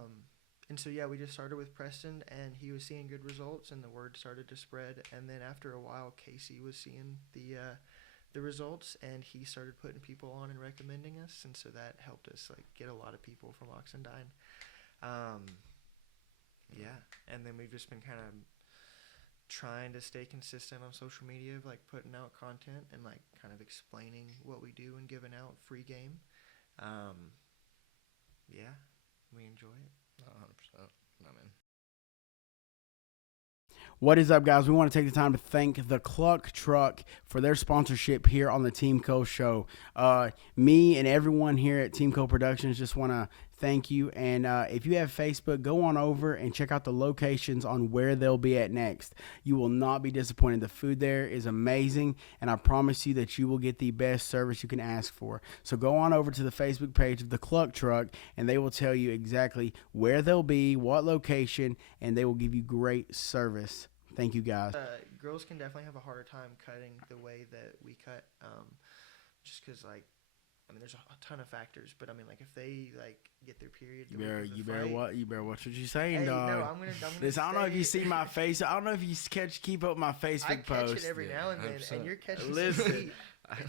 And so, yeah, we just started with Preston, and he was seeing good results, and the word started to spread. And then after a while, Casey was seeing the results, and he started putting people on and recommending us, and so that helped us, like, get a lot of people from Oxendine. Yeah, and then we've just been kind of trying to stay consistent on social media of, like, putting out content and, like, kind of explaining what we do and giving out free game. Yeah, we enjoy it. 100%. I mean, What is up, guys? We want to take the time to thank the Cluck Truck for their sponsorship here on the TeamCole show. Me and everyone here at TeamCole Productions just want to thank you. And if you have Facebook, go on over and check out the locations on where they'll be at next. You will not be disappointed. The food there is amazing, and I promise you that you will get the best service you can ask for. So go on over to the Facebook page of the Cluck Truck, and they will tell you exactly where they'll be, what location, and they will give you great service. Thank you, guys. Girls can definitely have a harder time cutting the way that we cut, just because, like, I mean, there's a ton of factors, but I mean, like, if they, like, get their period, You better watch what you're saying, hey, dog. No, I'm gonna I don't know if you see my face. I don't know if you keep up my Facebook I catch post. it every now and then, 100%. and you're catching Listen, some heat.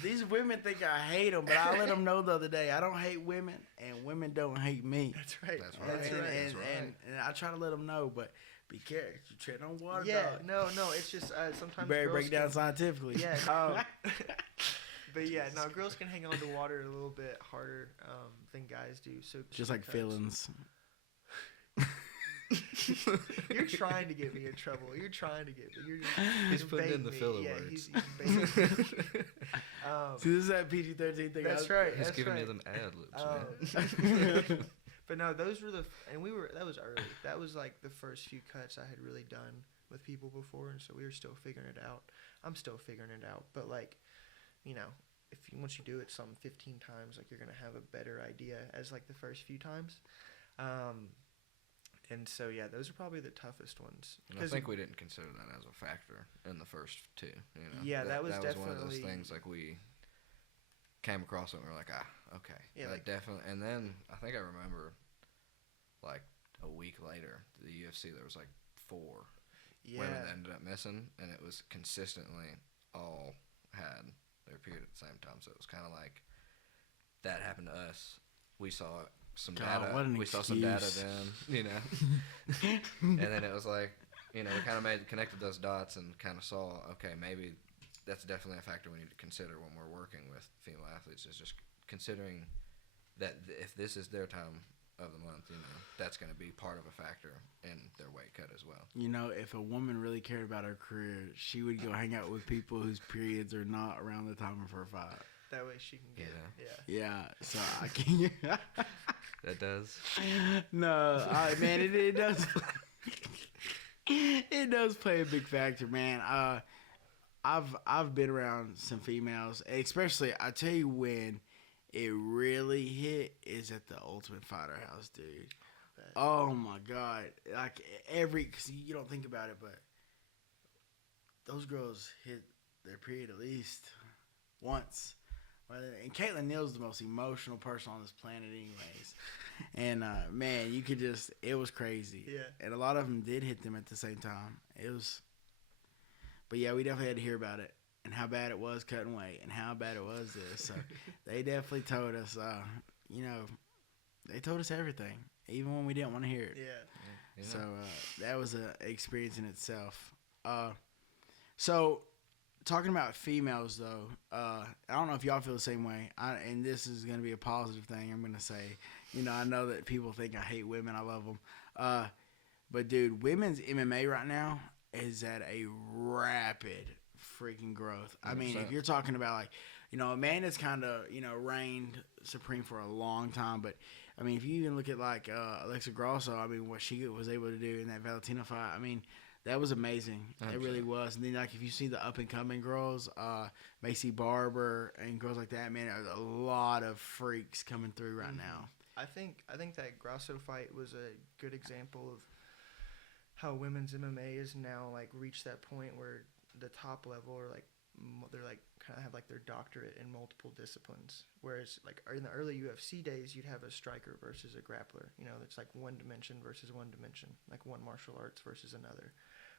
these women think I hate them, but I let them know the other day I don't hate women, and women don't hate me. That's right. That's right. That's right. And I try to let them know, but Be careful. You tread on water, Yeah, dog. no, it's just sometimes Barry girls break it down can- scientifically. Yeah, but yeah, no, girls can hang on to water a little bit harder than guys do. So Just like because- feelings. You're trying to get me in trouble. You're trying to get me. He's putting in baiting the me. filler Yeah, words. he's baiting me. See, this is that PG-13 thing. That's right. He's that's giving right. you them ad libs, man. But no, those were that was early. That was like the first few cuts I had really done with people before, and so we were still figuring it out. I'm still figuring it out, but like, once you do it some 15 times, like you're gonna have a better idea as like the first few times. And so yeah, those are probably the toughest ones. And I think we didn't consider that as a factor in the first two. Yeah, that was one of those definitely- things. Like we came across it and we were like, okay, Yeah, that like- definitely. And then I think I remember, like a week later, the UFC there was like 4 women that ended up missing, and it was consistently all had their period at the same time. So it was kind of like that happened to us. We saw some God, data. what an We saw some data excuse. then, and then it was like, we kind of connected those dots and kind of saw, okay, maybe that's definitely a factor we need to consider when we're working with female athletes, is just considering that if this is their time of the month, that's going to be part of a factor in their weight cut as well. If a woman really cared about her career, she would go hang out with people whose periods are not around the time of her fight. That way she can get it. Yeah. Yeah, so I can't. That does. No, man, it does. It does play a big factor, man. I've been around some females, and I tell you when it really hit is at the Ultimate Fighter House, dude. Oh my God, like because you don't think about it, but those girls hit their period at least once. And Caitlin Neal's the most emotional person on this planet anyways. And, man, you could just – it was crazy. Yeah. And a lot of them did hit them at the same time. But, yeah, we definitely had to hear about it and how bad it was cutting weight and how bad it was this. So they definitely told us, they told us everything, even when we didn't want to hear it. Yeah. So that was an experience in itself. So – talking about females, though, I don't know if y'all feel the same way, and this is going to be a positive thing I'm going to say. I know that people think I hate women. I love them. But, dude, women's MMA right now is at a rapid freaking growth. I mean, if you're talking about, like, Amanda's kind of, reigned supreme for a long time. But, I mean, if you even look at, like, Alexa Grasso, I mean, what she was able to do in that Valentina fight, I mean – that was amazing. It really was. And then, like, if you see the up-and-coming girls, Macy Barber and girls like that, man, there's a lot of freaks coming through right now. I think that Grasso fight was a good example of how women's MMA is now, like, reached that point where the top level are, like, they're, like, kind of have, like, their doctorate in multiple disciplines. Whereas, like, in the early UFC days, you'd have a striker versus a grappler. It's like one dimension versus one dimension, like one martial arts versus another.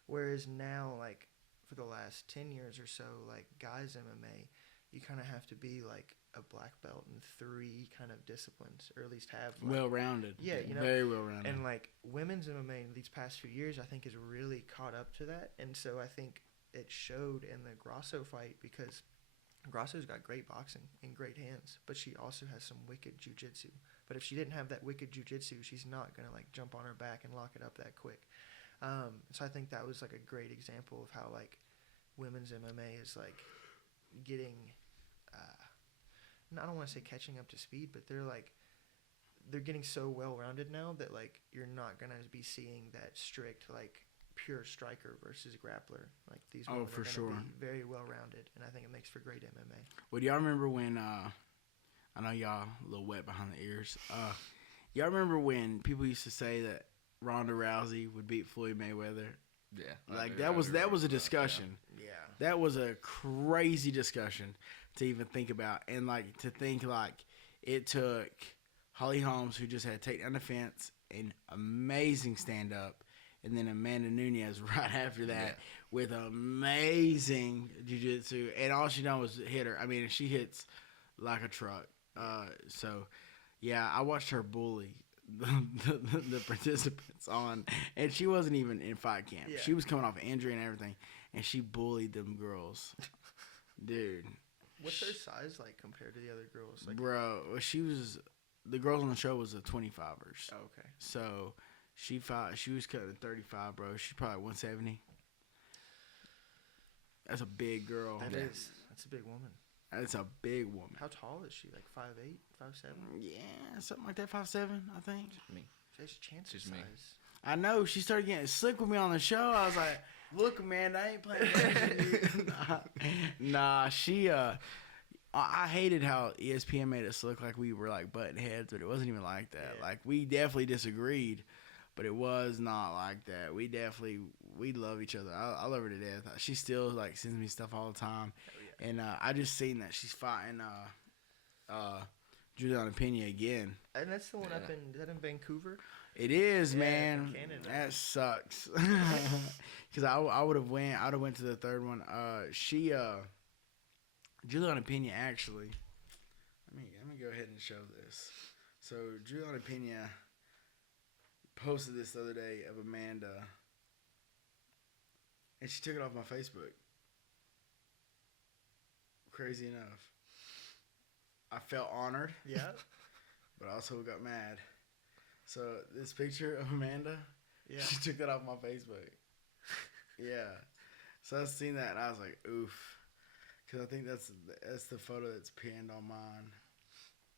Whereas now, like, for the last 10 years or so, like, guys MMA, you kind of have to be, like, a black belt in 3 kind of disciplines, or at least have, like, well-rounded. Yeah, very well-rounded. And, like, women's MMA in these past few years, I think, has really caught up to that. And so I think it showed in the Grasso fight, because Grasso's got great boxing and great hands, but she also has some wicked jiu-jitsu. But if she didn't have that wicked jiu-jitsu, she's not going to, like, jump on her back and lock it up that quick. So I think that was, like, a great example of how, like, women's MMA is, like, getting, I don't want to say catching up to speed, but they're getting so well-rounded now that, like, you're not going to be seeing that strict, like, pure striker versus grappler. Like, these women for are sure. going to be very well-rounded, and I think it makes for great MMA. Well, do y'all remember when, I know y'all a little wet behind the ears, y'all remember when people used to say that Ronda Rousey would beat Floyd Mayweather? Yeah. Like, that was a discussion. Yeah. That was a crazy discussion to even think about. And, like, to think, like, it took Holly Holmes, who just had takedown defense and amazing stand-up, and then Amanda Nunes right after that with amazing jiu-jitsu. And all she done was hit her. I mean, she hits like a truck. So, yeah, I watched her bully the participants on, and she wasn't even in fight camp. Yeah. She was coming off injury and everything, and she bullied them girls. Dude. What's her size like compared to the other girls? Like, Bro, the girls on the show was the 25ers. oh, okay. So she was cutting 35, bro. She's probably 170. That's a big girl. That's a big woman. That's a big woman. How tall is she? Like 5'8", 5'7"? Yeah, something like that, 5'7", I think. Me. She's Chance's Just me. size. I know. She started getting slick with me on the show. I was like, look, man, I ain't playing. Nah, she, I hated how ESPN made us look like we were like butting heads, but it wasn't even like that. Yeah. Like, we definitely disagreed, but it was not like that. We love each other. I love her to death. She still like sends me stuff all the time. Oh, yeah. And I just seen that she's fighting Juliana Pena again. And that's the one Yeah. is that in Vancouver? It is, Yeah, man. from Canada. That sucks. Because I would have went to the third one. Juliana Pena actually. Let me go ahead and show this. So Juliana Pena posted this the other day of Amanda, and she took it off my Facebook. Crazy enough, I felt honored, Yeah. but I also got mad. So this picture of Amanda, Yeah. she took that off my Facebook. Yeah. So I seen that and I was like, oof. Because I think that's the photo that's pinned on mine.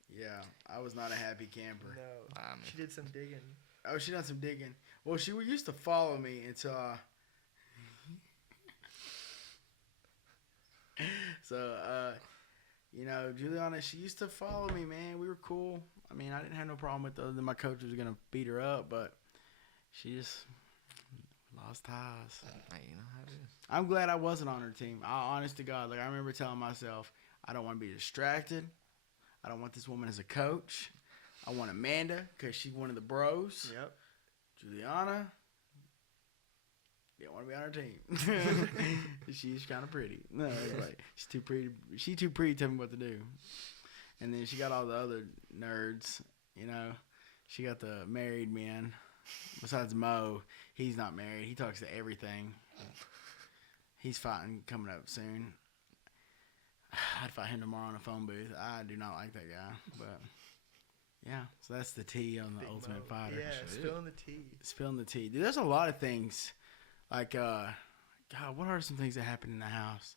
Yeah. I was not a happy camper. No. I mean, She did some digging. Oh, she done some digging. Well, she used to follow me until So, Juliana, she used to follow me, man. We were cool. I mean, I didn't have no problem with other than my coach was going to beat her up, but she just lost ties. hey, you know how it is. I'm glad I wasn't on her team. Honest to God, like I remember telling myself, I don't want to be distracted. I don't want this woman as a coach. I want Amanda because she's one of the bros. Yep. Juliana, didn't want to be on her team. She's kind of pretty. No, like she's too pretty. She too pretty to tell me what to do. And then she got all the other nerds. She got the married men. Besides Mo, he's not married. He talks to everything. He's fighting coming up soon. I'd fight him tomorrow in a phone booth. I do not like that guy, but yeah. So that's the tea on the Big Ultimate Mo. Fighter. Yeah, spilling the tea. Spilling the tea. Dude, there's a lot of things. Like, God, what are some things that happen in the house?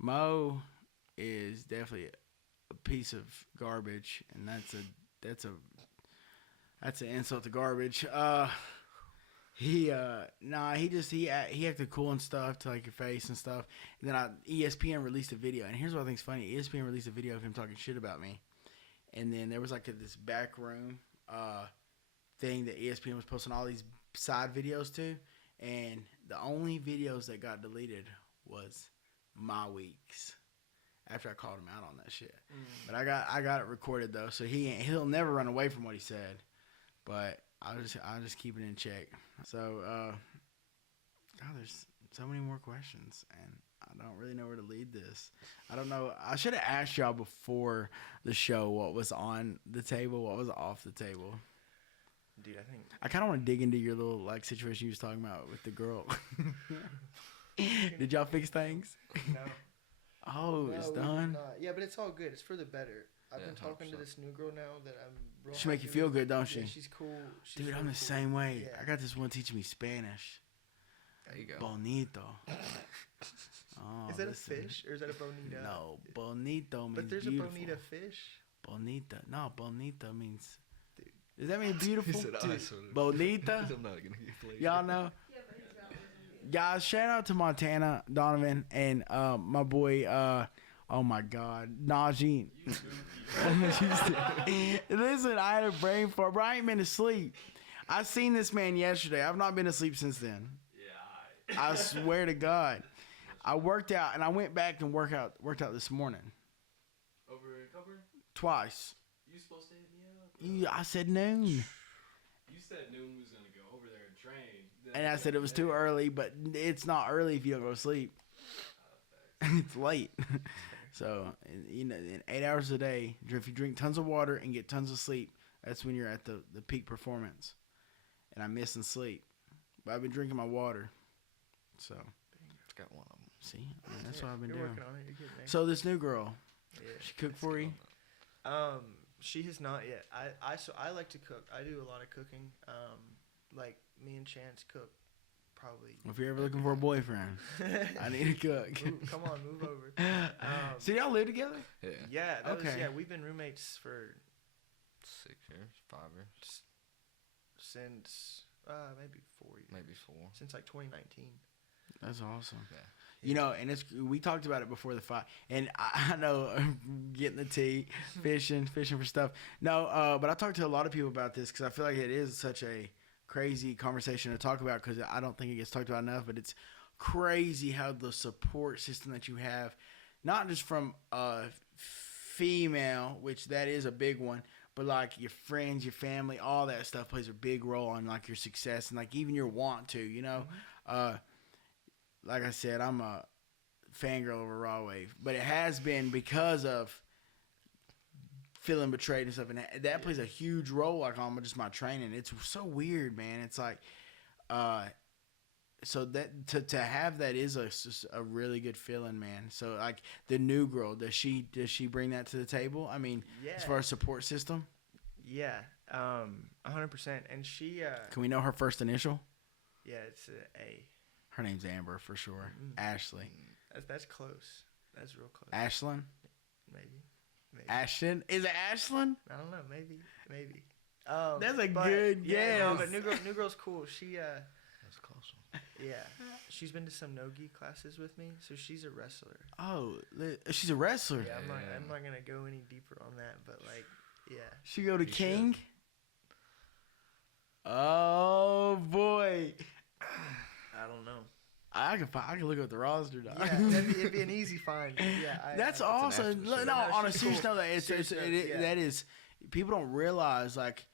Mo is definitely a piece of garbage, and that's an insult to garbage. He acted cool and stuff to like your face and stuff. And then ESPN released a video, and here's what I think's funny. ESPN released a video of him talking shit about me, and then there was like this back room thing that ESPN was posting all these side videos to, and the only videos that got deleted was my weeks after I called him out on that shit. But I got it recorded though, so he'll never run away from what he said. But I'll just keep it in check. So God, there's so many more questions, and I don't really know where to lead this. I don't know. I should have asked y'all before the show what was on the table, what was off the table. Dude, I think I kind of want to dig into your little like situation you was talking about with the girl. Did y'all fix things? no. Oh, it's we did done. not. Yeah, but it's all good. It's for the better. I've Yeah, been talking to 100%. this new girl now that I'm real She make you happy feel with. good, don't she? Yeah, she's cool. She's Dude, really I'm the cool. same way. Yeah. I got this one teaching me Spanish. There you go. Bonito. Oh, Is that listen. a fish or is that a bonita? No, bonito means But there's beautiful. a bonita fish. Bonita. No, bonita means. Dude. Does that mean beautiful? He said, I sort of. Bonita. I'm not gonna get played. Y'all know. Yeah, but he's got one. Guys, shout out to Montana, Donovan, and my boy, oh my God, Najee. Listen, I had a brain fart, but I ain't been to sleep. I seen this man yesterday. I've not been to sleep since then. Yeah, I swear to God. I worked out, and I went back and worked out this morning. over and cover. Twice. You supposed to hit me up? I said noon. You said noon was gonna go over there and train. Then And I said it was too early, but it's not early if you don't go to sleep. It's late. So, in 8 hours a day, if you drink tons of water and get tons of sleep, That's when you're at the peak performance. And I'm missing sleep. But I've been drinking my water. So. It's got one of them. See? I mean, that's what I've been You're doing. working on it. You're getting there. So this new girl, Yeah. she cooked for you? She has not yet. I like to cook. I do a lot of cooking. Like me and Chance cook probably. If you're ever looking for a boyfriend, I need to cook. Come on, move over. So y'all live together? Yeah. Yeah. Okay. We've been roommates for 6 years, 5 years, since maybe 4 years. maybe 4. Since like 2019. That's awesome. Yeah. You know, and we talked about it before the fight, and I know getting the tea, fishing for stuff. No, but I talked to a lot of people about this because I feel like it is such a crazy conversation to talk about because I don't think it gets talked about enough. But it's crazy how the support system that you have, not just from a female, which that is a big one, but like your friends, your family, all that stuff plays a big role on like your success and like even your want to, you know. Like I said, I'm a fangirl over Raw Wave, but it has been because of feeling betrayed and stuff, and that plays a huge role, like on just my training. It's so weird, man. It's like, so that to have that is a really good feeling, man. So like the new girl, does she bring that to the table? I mean, as far as support system. Yeah, 100%. And she. Can we know her first initial? Yeah, it's A. Her name's Amber for sure. Ashley. That's close. That's real close. Ashlyn. Maybe. Ashton. Is it Ashlyn? I don't know. Maybe. That's a But, good yeah, no, guess. but new girl's cool. She That's a close one. yeah, she's been to some no-gi classes with me, so she's a wrestler. Oh, she's a wrestler. Yeah, I'm not gonna go any deeper on that, but like, yeah. She go to You King? Oh boy. I don't know. I can look up the roster, dog. Yeah, it'd be an easy find. Yeah, That's I, awesome. after show. No, on a she's serious cool. note, Yeah. that is people don't realize like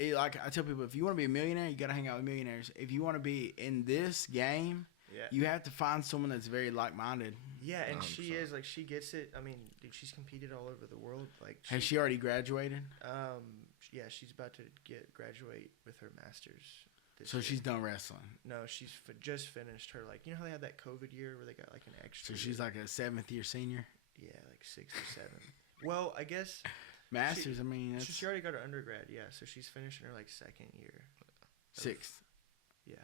I tell people if you want to be a millionaire, you got to hang out with millionaires. If you want to be in this game, Yeah. you have to find someone that's very like-minded. Yeah, and she 100%. is like she gets it. I mean, dude, she's competed all over the world. Like, Has she already graduated? Yeah, she's about to graduate with her master's. So she's done wrestling. No, she's just finished her, like, you know how they had that COVID year where they got like an extra. So she's like a 7th year senior. Yeah, like 6 or 7. Well, I guess Masters. I mean, that's she already got her undergrad. Yeah, so she's finishing her like 2nd year. 6th. Yeah.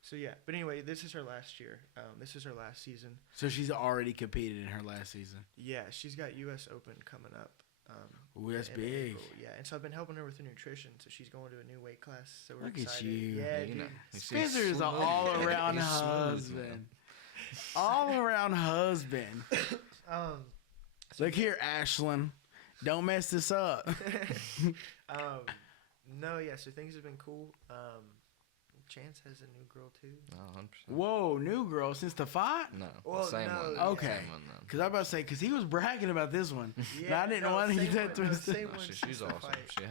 So yeah, but anyway, this is her last year. This is her last season. So she's already competed in her last season. Yeah, she's got U.S. Open coming up. Ooh, that's in big. April. Yeah, and so I've been helping her with her nutrition. So she's going to a new weight class. So we're Look at excited. you. Yeah, You dude. know, he's Spencer's an smooth. all-around He's smooth, husband. man. All-around husband. Look here, Ashlyn. Don't mess this up. No, yeah. So things have been cool. Chance has a new girl too. No, 100%. Whoa, new girl since the fight? No, Well, same no, one. yeah. Okay. Same one, then. Because I was about to say, because he was bragging about this one. and Yeah, I didn't no, want to same get that one, no, twisted. same No, one she's since the awesome. fight. She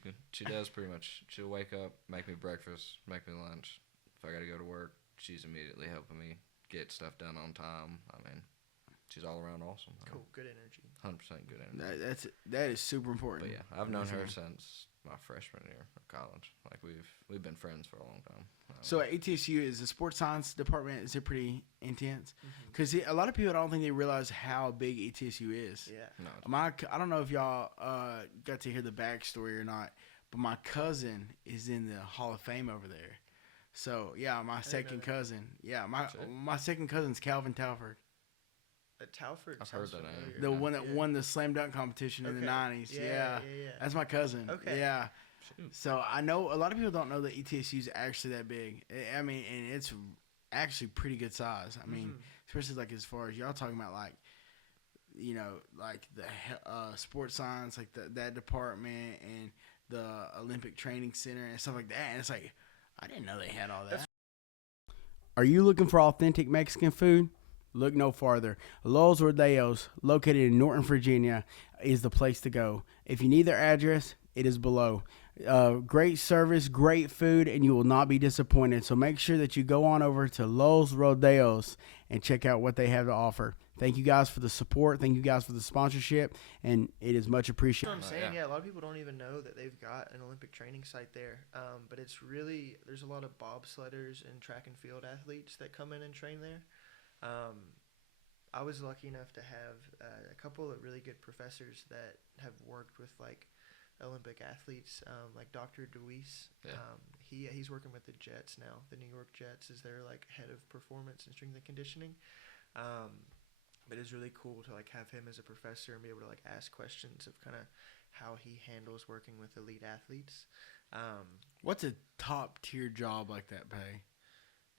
100%. She does pretty much. She'll wake up, make me breakfast, make me lunch. If I got to go to work, she's immediately helping me get stuff done on time. I mean, she's all around awesome. Cool, good energy. 100% good energy. That is super important. But yeah, I've known her since my freshman year of college. Like we've been friends for a long time. So at ETSU, is the sports science department, is it pretty intense? Mm-hmm. Because a lot of people don't think they realize how big ETSU is. Yeah. no, it's- I don't know if y'all got to hear the backstory or not, but my cousin is in the Hall of Fame over there. So yeah, my second that. cousin. Yeah, Shit. my second cousin's Calvin Talford, Talford. I've sounds heard that name. familiar. the one that Yeah. won the slam dunk competition in the Okay. '90s. Yeah, Yeah, yeah. that's my cousin. Okay. Yeah. Shoot. So I know a lot of people don't know that ETSU is actually that big. I mean, and it's actually pretty good size. I mean, especially like as far as y'all talking about, like, you know, like the sports science, like that department and the Olympic Training Center and stuff like that. And it's like, I didn't know they had all that. Are you looking for authentic Mexican food? Look no farther. Los Rodeos, located in Norton, Virginia, is the place to go. If you need their address, it is below. Great service, great food, and you will not be disappointed. So make sure that you go on over to Los Rodeos and check out what they have to offer. Thank you guys for the support. Thank you guys for the sponsorship, and it is much appreciated. That's what I'm saying. Yeah, a lot of people don't even know that they've got an Olympic training site there. But it's really, there's a lot of bobsledders and track and field athletes that come in and train there. I was lucky enough to have a couple of really good professors that have worked with like Olympic athletes, like Dr. DeWeese. Yeah. He's working with the Jets now. The New York Jets is their like head of performance and strength and conditioning. But it's really cool to like have him as a professor and be able to like ask questions of kind of how he handles working with elite athletes. What's a top tier job like that pay?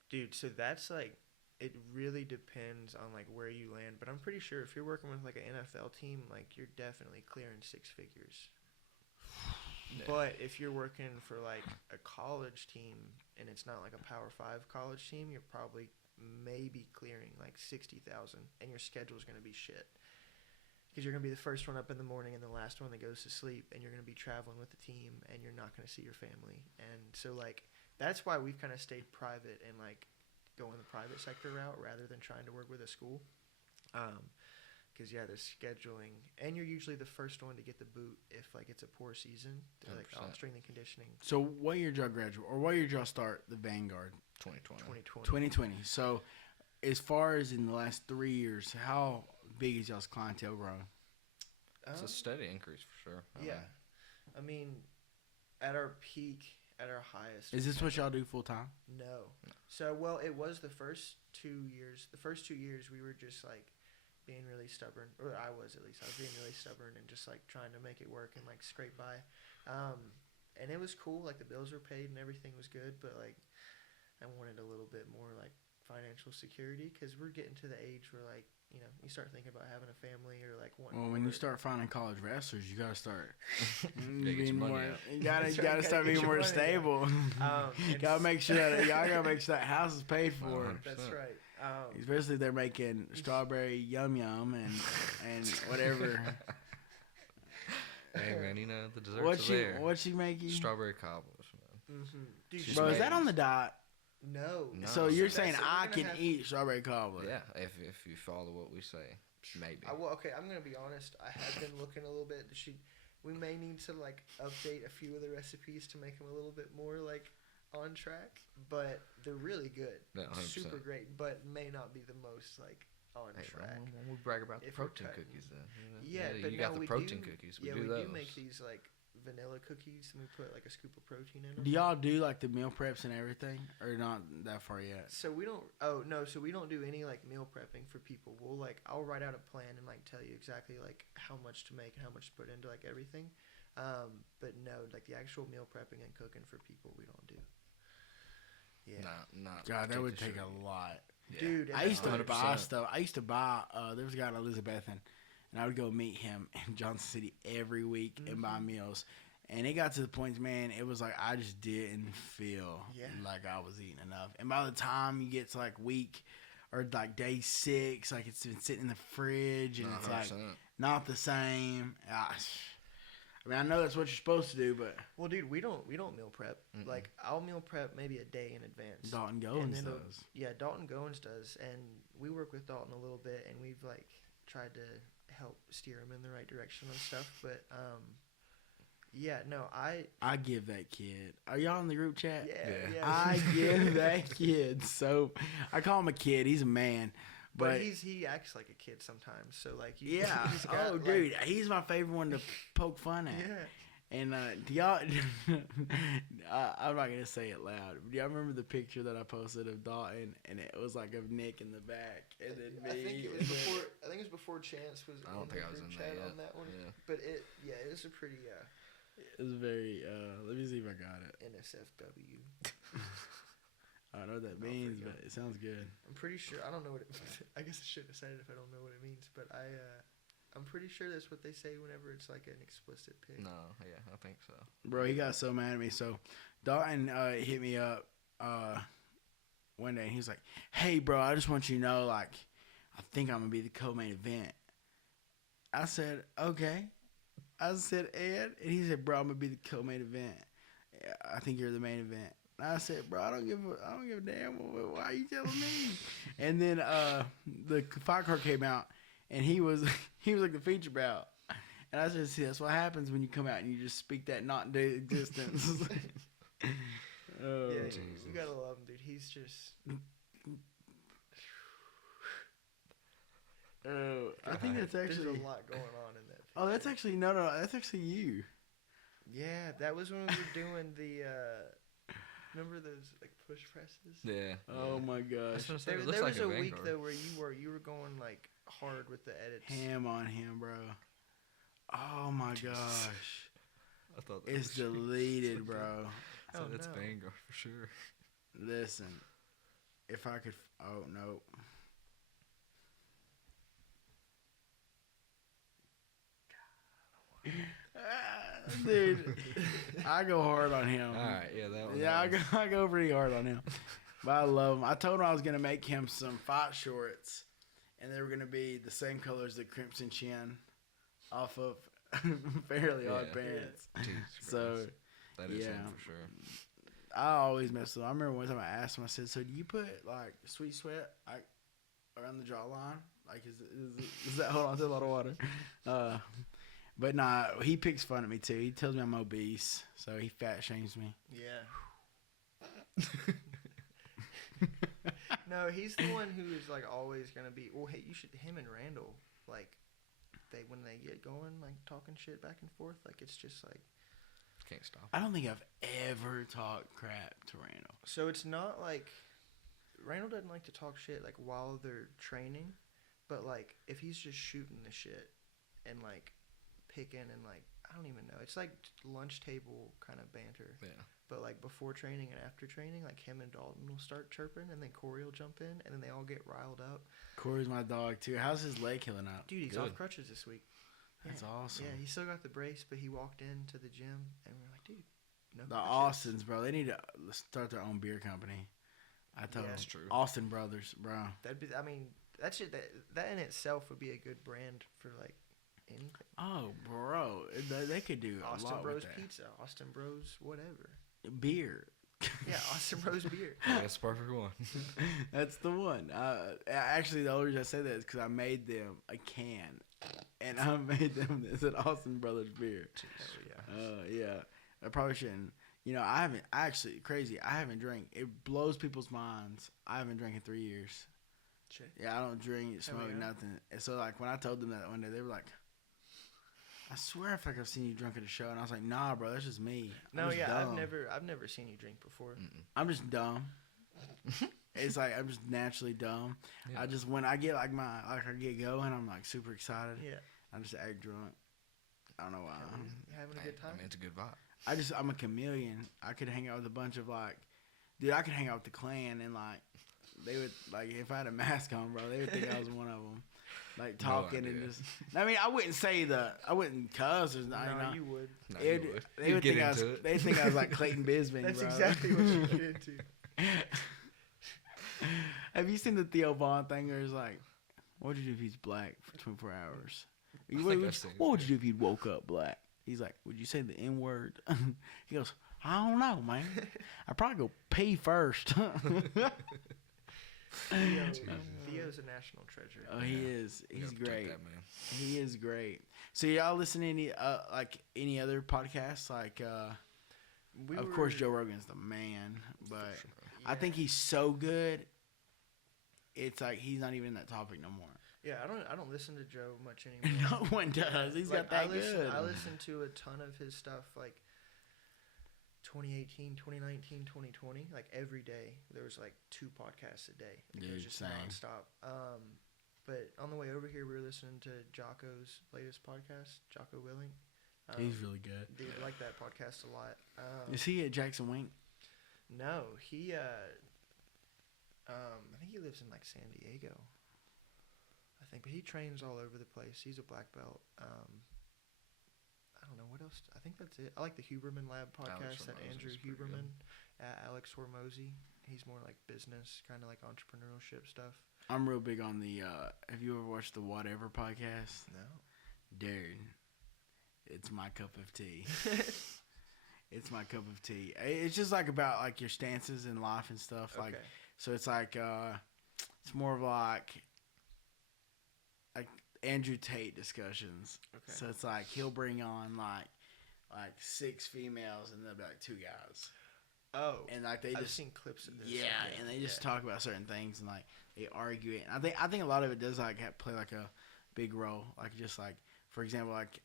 Dude, so that's like, it really depends on like where you land, but I'm pretty sure if you're working with like an NFL team, like you're definitely clearing six figures. Yeah. But if you're working for like a college team and it's not like a Power 5 college team, you're probably maybe clearing like 60,000, and your schedule is going to be shit. Because you're going to be the first one up in the morning and the last one that goes to sleep, and you're going to be traveling with the team, and you're not going to see your family. And so like that's why we've kind of stayed private and like going the private sector route rather than trying to work with a school. Because yeah, the scheduling, and you're usually the first one to get the boot if like it's a poor season, like on 100%. strength and conditioning. So what year did y'all graduate, or what year did y'all start the Vanguard? 2020. 2020. So as far as in the last 3 years, how big is y'all's clientele growing? It's a steady increase for sure. Yeah, I mean, at our peak, at our highest. Is this what y'all do full time? No. So well, it was the first 2 years. The first 2 years we were just like being really stubborn, or I was at least. I was being really stubborn and just like trying to make it work and like scrape by. And it was cool. Like the bills were paid and everything was good, but like I wanted a little bit more like financial security because we're getting to the age where like, you know, you start thinking about having a family or like wanting. Well, when you start finding college wrestlers, you gotta start get being your money more. up. You gotta That's right, gotta gotta start get being your more money up. stable. And Gotta make sure that y'all gotta make sure that house is paid for. 100%. That's right. Especially if they're making strawberry yum yum and whatever. Hey man, you know the desserts are there. What you making? Strawberry cobblers, man. Dude, She's Bro, is that amazing. on the diet? no. No. So you're That's saying it. We're I gonna can have- eat strawberry cobbler? Yeah, if you follow what we say, maybe. Okay, I'm gonna be honest. I have been looking a little bit. We may need to like update a few of the recipes to make them a little bit more like on track, but they're really good. Yeah, 100%. Super great, but may not be the most like on Hey, track. we'll brag about the If we're protein cutting- cookies then. Yeah, but you no, got the we protein do- cookies. We yeah, do we those. do make these like vanilla cookies, and we put like a scoop of protein in them. Do y'all do like the meal preps and everything, or not that far yet? So we don't. Oh no. So we don't do any like meal prepping for people. We'll like I'll write out a plan and like tell you exactly like how much to make and how much to put into like everything. But no, like the actual meal prepping and cooking for people we don't do. Yeah. Not. God, that would take particularly a lot. Yeah. Dude, and I used to that's- buy 100%. stuff. I used to buy. There was a guy in Elizabethan, and I would go meet him in Johnson City every week and buy meals. And it got to the point, man, it was like I just didn't feel Yeah. like I was eating enough. And by the time you get to like week or like day 6, like it's been sitting in the fridge and it's like 100%. not the same. I mean, I know that's what you're supposed to do, but Well, dude, we don't meal prep. Like I'll meal prep maybe a day in advance. Dalton And Goins then does. Yeah, Dalton Goins does, and we work with Dalton a little bit, and we've like tried to help steer him in the right direction and stuff. But yeah, no, I give that kid. Are y'all in the group chat? yeah. I give that kid so. I call him a kid. He's a man, But but he acts like a kid sometimes. So like you, yeah. he's got, Oh, like- dude, he's my favorite one to poke fun at. Yeah. And do y'all? I'm not gonna say it loud. Do y'all remember the picture that I posted of Dalton, and it was like of Nick in the back, and then me. I think it was before. I think it was before Chance was. I don't in think the I was group in chat that yet. on that one. Yeah. But it was a pretty It was very. Let me see if I got it. NSFW. I don't know what that I'll means, forget. but it sounds good. I'm pretty sure. I don't know what it. I guess I shouldn't have said it if I don't know what it means. But I'm pretty sure that's what they say whenever it's like an explicit pic. No, yeah, I think so. Bro, he got so mad at me. So Dalton hit me up one day, and he was like, "Hey, bro, I just want you to know, like, I think I'm gonna be the co-main event." I said, "Okay." I said, Ed, and he said, bro, I'm gonna be the co-main event. Yeah, I think you're the main event. And I said, bro, I don't give a damn. Why are you telling me? And then the fight card came out, and he was like the feature bout. And I said, see, that's what happens when you come out and you just speak that not into existence. Oh, Yeah, you gotta love him, dude. He's just. Oh, I think that's actually. There's a lot going on in that. Oh, that's actually no. That's actually you. Yeah, that was when we were doing the. Remember those like push presses? Yeah. Oh my gosh. There was a week though where you were going like hard with the edits. Ham on him, bro. Oh my gosh. I thought that It's deleted, bro. So Oh, that's no. Vanguard for sure. Listen, if I could. Oh no. Dude, I go hard on him. All right, yeah, that one. Yeah, I go pretty hard on him. But I love him. I told him I was gonna make him some fight shorts, and they were gonna be the same color as the Crimson Chin, off of Fairly Odd Yeah. Parents. Jesus So Christ. That is yeah. him for sure. I always mess with him. I remember one time I asked him. I said, "So do you put like sweet sweat like around the jawline? Like is that? Hold on, there's a lot of water." But nah, he picks fun at me too. He tells me I'm obese, so he fat shames me. Yeah. No, he's the one who is like always gonna be. Well, hey, you should. Him and Randall, like, when they get going, like talking shit back and forth, like it's just like. Can't stop. I don't think I've ever talked crap to Randall. So it's not like Randall doesn't like to talk shit like while they're training, but like if he's just shooting the shit and like picking and like I don't even know. It's like lunch table kind of banter. Yeah. But like before training and after training, like him and Dalton will start chirping, and then Corey will jump in, and then they all get riled up. Corey's my dog too. How's his leg healing up? Dude, he's Good. off crutches this week. That's Yeah. awesome. Yeah, he still got the brace, but he walked into the gym, and we were like, dude, no The crutches. Austins, bro, they need to start their own beer company. I told Yeah, them. that's true. Austin Brothers, bro. That'd be. I mean, that in itself would be a good brand for like anything. Oh, bro, they could do a Austin lot Bros with that. Pizza, Austin Bros whatever. Beer. Yeah, Austin Bros beer. That's the perfect one. That's the one. Actually, the only reason I say that is because I made them a can, and I made them this at Austin Brothers beer. Oh, yeah. Yeah. I probably shouldn't. You know, I haven't actually crazy. I haven't drank. It blows people's minds. I haven't drank in 3 years. Shit. Yeah, I don't drink, smoke, yeah. nothing. And so like when I told them that one day, they were like, "I swear I feel like I've seen you drunk at a show," and I was like, "Nah, bro, that's just me." I'm No, just yeah, dumb. I've never seen you drink before. I'm just dumb. It's like I'm just naturally dumb. Yeah. I just when I get like I get going, I'm like super excited. Yeah, I just act drunk. I don't know why. having a good time. I mean, it's a good vibe. I'm a chameleon. I could hang out with a bunch of like, dude, I could hang out with the clan and like, they would like if I had a mask on, bro, they would think I was one of them. Like talking and idea. just. I mean, I wouldn't cuss or nothing. No, you would. No, It- you would. They You'd would get think I was. into it. They think I was like Clayton Bisbee. That's bro. exactly what you get into. Have you seen the Theo Vaughn thing? Where it's like, what would you do if he's black for 24 hours? I What think would I've seen it, what would you do if he woke up black? He's like, would you say the N word? He goes, I don't know, man. I'd probably go pee first. Theo's a national treasure. Oh, he is. We He's gotta protect great. that man. He is great. So y'all listen to any other podcasts? Like, of course, Joe Rogan's the man, but I think he's so good. It's like he's not even in that topic no more. Yeah, I don't listen to Joe much anymore. No one does. He's Like, got that good. I listen to a ton of his stuff, like 2018, 2019, 2020. Like every day, there was like 2 podcasts a day. Like, it was Dude, just same. nonstop. But on the way over here, we were listening to Jocko's latest podcast, Jocko Willing. He's really good. Dude, I like that podcast a lot. Is he at Jackson Wink? No, he I think he lives in like San Diego. I think, but he trains all over the place. He's a black belt. I don't know what else. I think that's it. I like the Huberman Lab podcast. That Andrew Hormozzi's pretty Huberman, Alex Hormozzi. He's more like business, kind of like entrepreneurship stuff. I'm real big on the. Have you ever watched the Whatever podcast? No. Dude, it's my cup of tea. It's my cup of tea. It's just like about like your stances in life and stuff. Like, Okay. so it's like it's more of like Andrew Tate discussions. Okay. So it's like he'll bring on like 6 females and there'll be like 2 guys. Oh. And like they I've just seen clips of this. yeah, and they just talk about certain things and like they argue it. And I think a lot of it does like play like a big role. Like just like for example like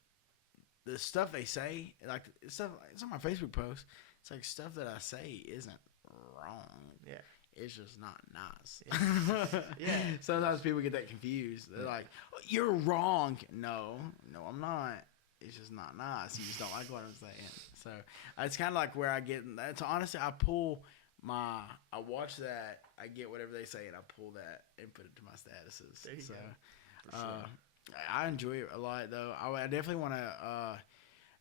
the stuff they say, like it's on my Facebook post. It's like stuff that I say isn't wrong. Yeah. It's just not nice. Yeah. Sometimes people get that confused. They're like, oh, "You're wrong." No, I'm not. It's just not nice. You just don't like what I'm saying. So it's kind of like where I get. So honestly, I watch that. I get whatever they say, and I pull that and put it to my statuses. There you so, go. For sure. I enjoy it a lot, though. I definitely want to.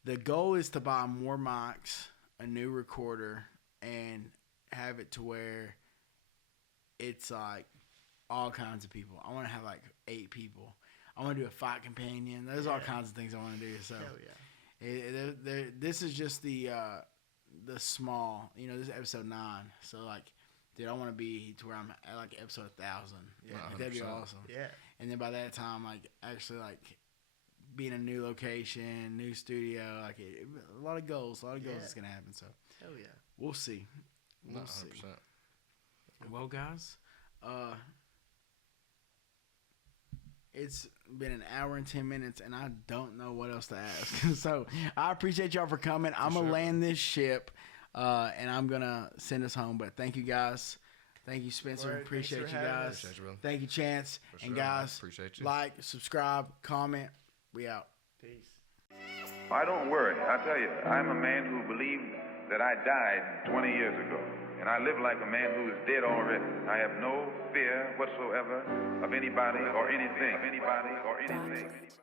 The goal is to buy more mics, a new recorder, and have it to where it's like all kinds of people. I want to have like 8 people. I want to do a fight companion. There's all kinds of things I want to do. So, Hell yeah. this is just the small. This is episode 9. So like, dude, I want to be to where I'm at like episode 1,000. Yeah, like, that'd be 100%. awesome. Yeah. And then by that time, like actually like being a new location, new studio, like a lot of goals. Is gonna happen. So Hell yeah. we'll see. We'll Not see. 100%. Well, guys, it's been an hour and 10 minutes, and I don't know what else to ask. So I appreciate y'all for coming. I'm gonna land this ship, and I'm gonna send us home. But thank you, guys. Thank you, Spencer. Word, Appreciate you thanks for having guys. us. Appreciate you, brother. Thank you, Chance. For And sure, man. guys, Appreciate you. like, subscribe, comment. We out. Peace. I don't worry. I tell you, I'm a man who believed that I died 20 years ago. And I live like a man who is dead already. I have no fear whatsoever of anybody or anything.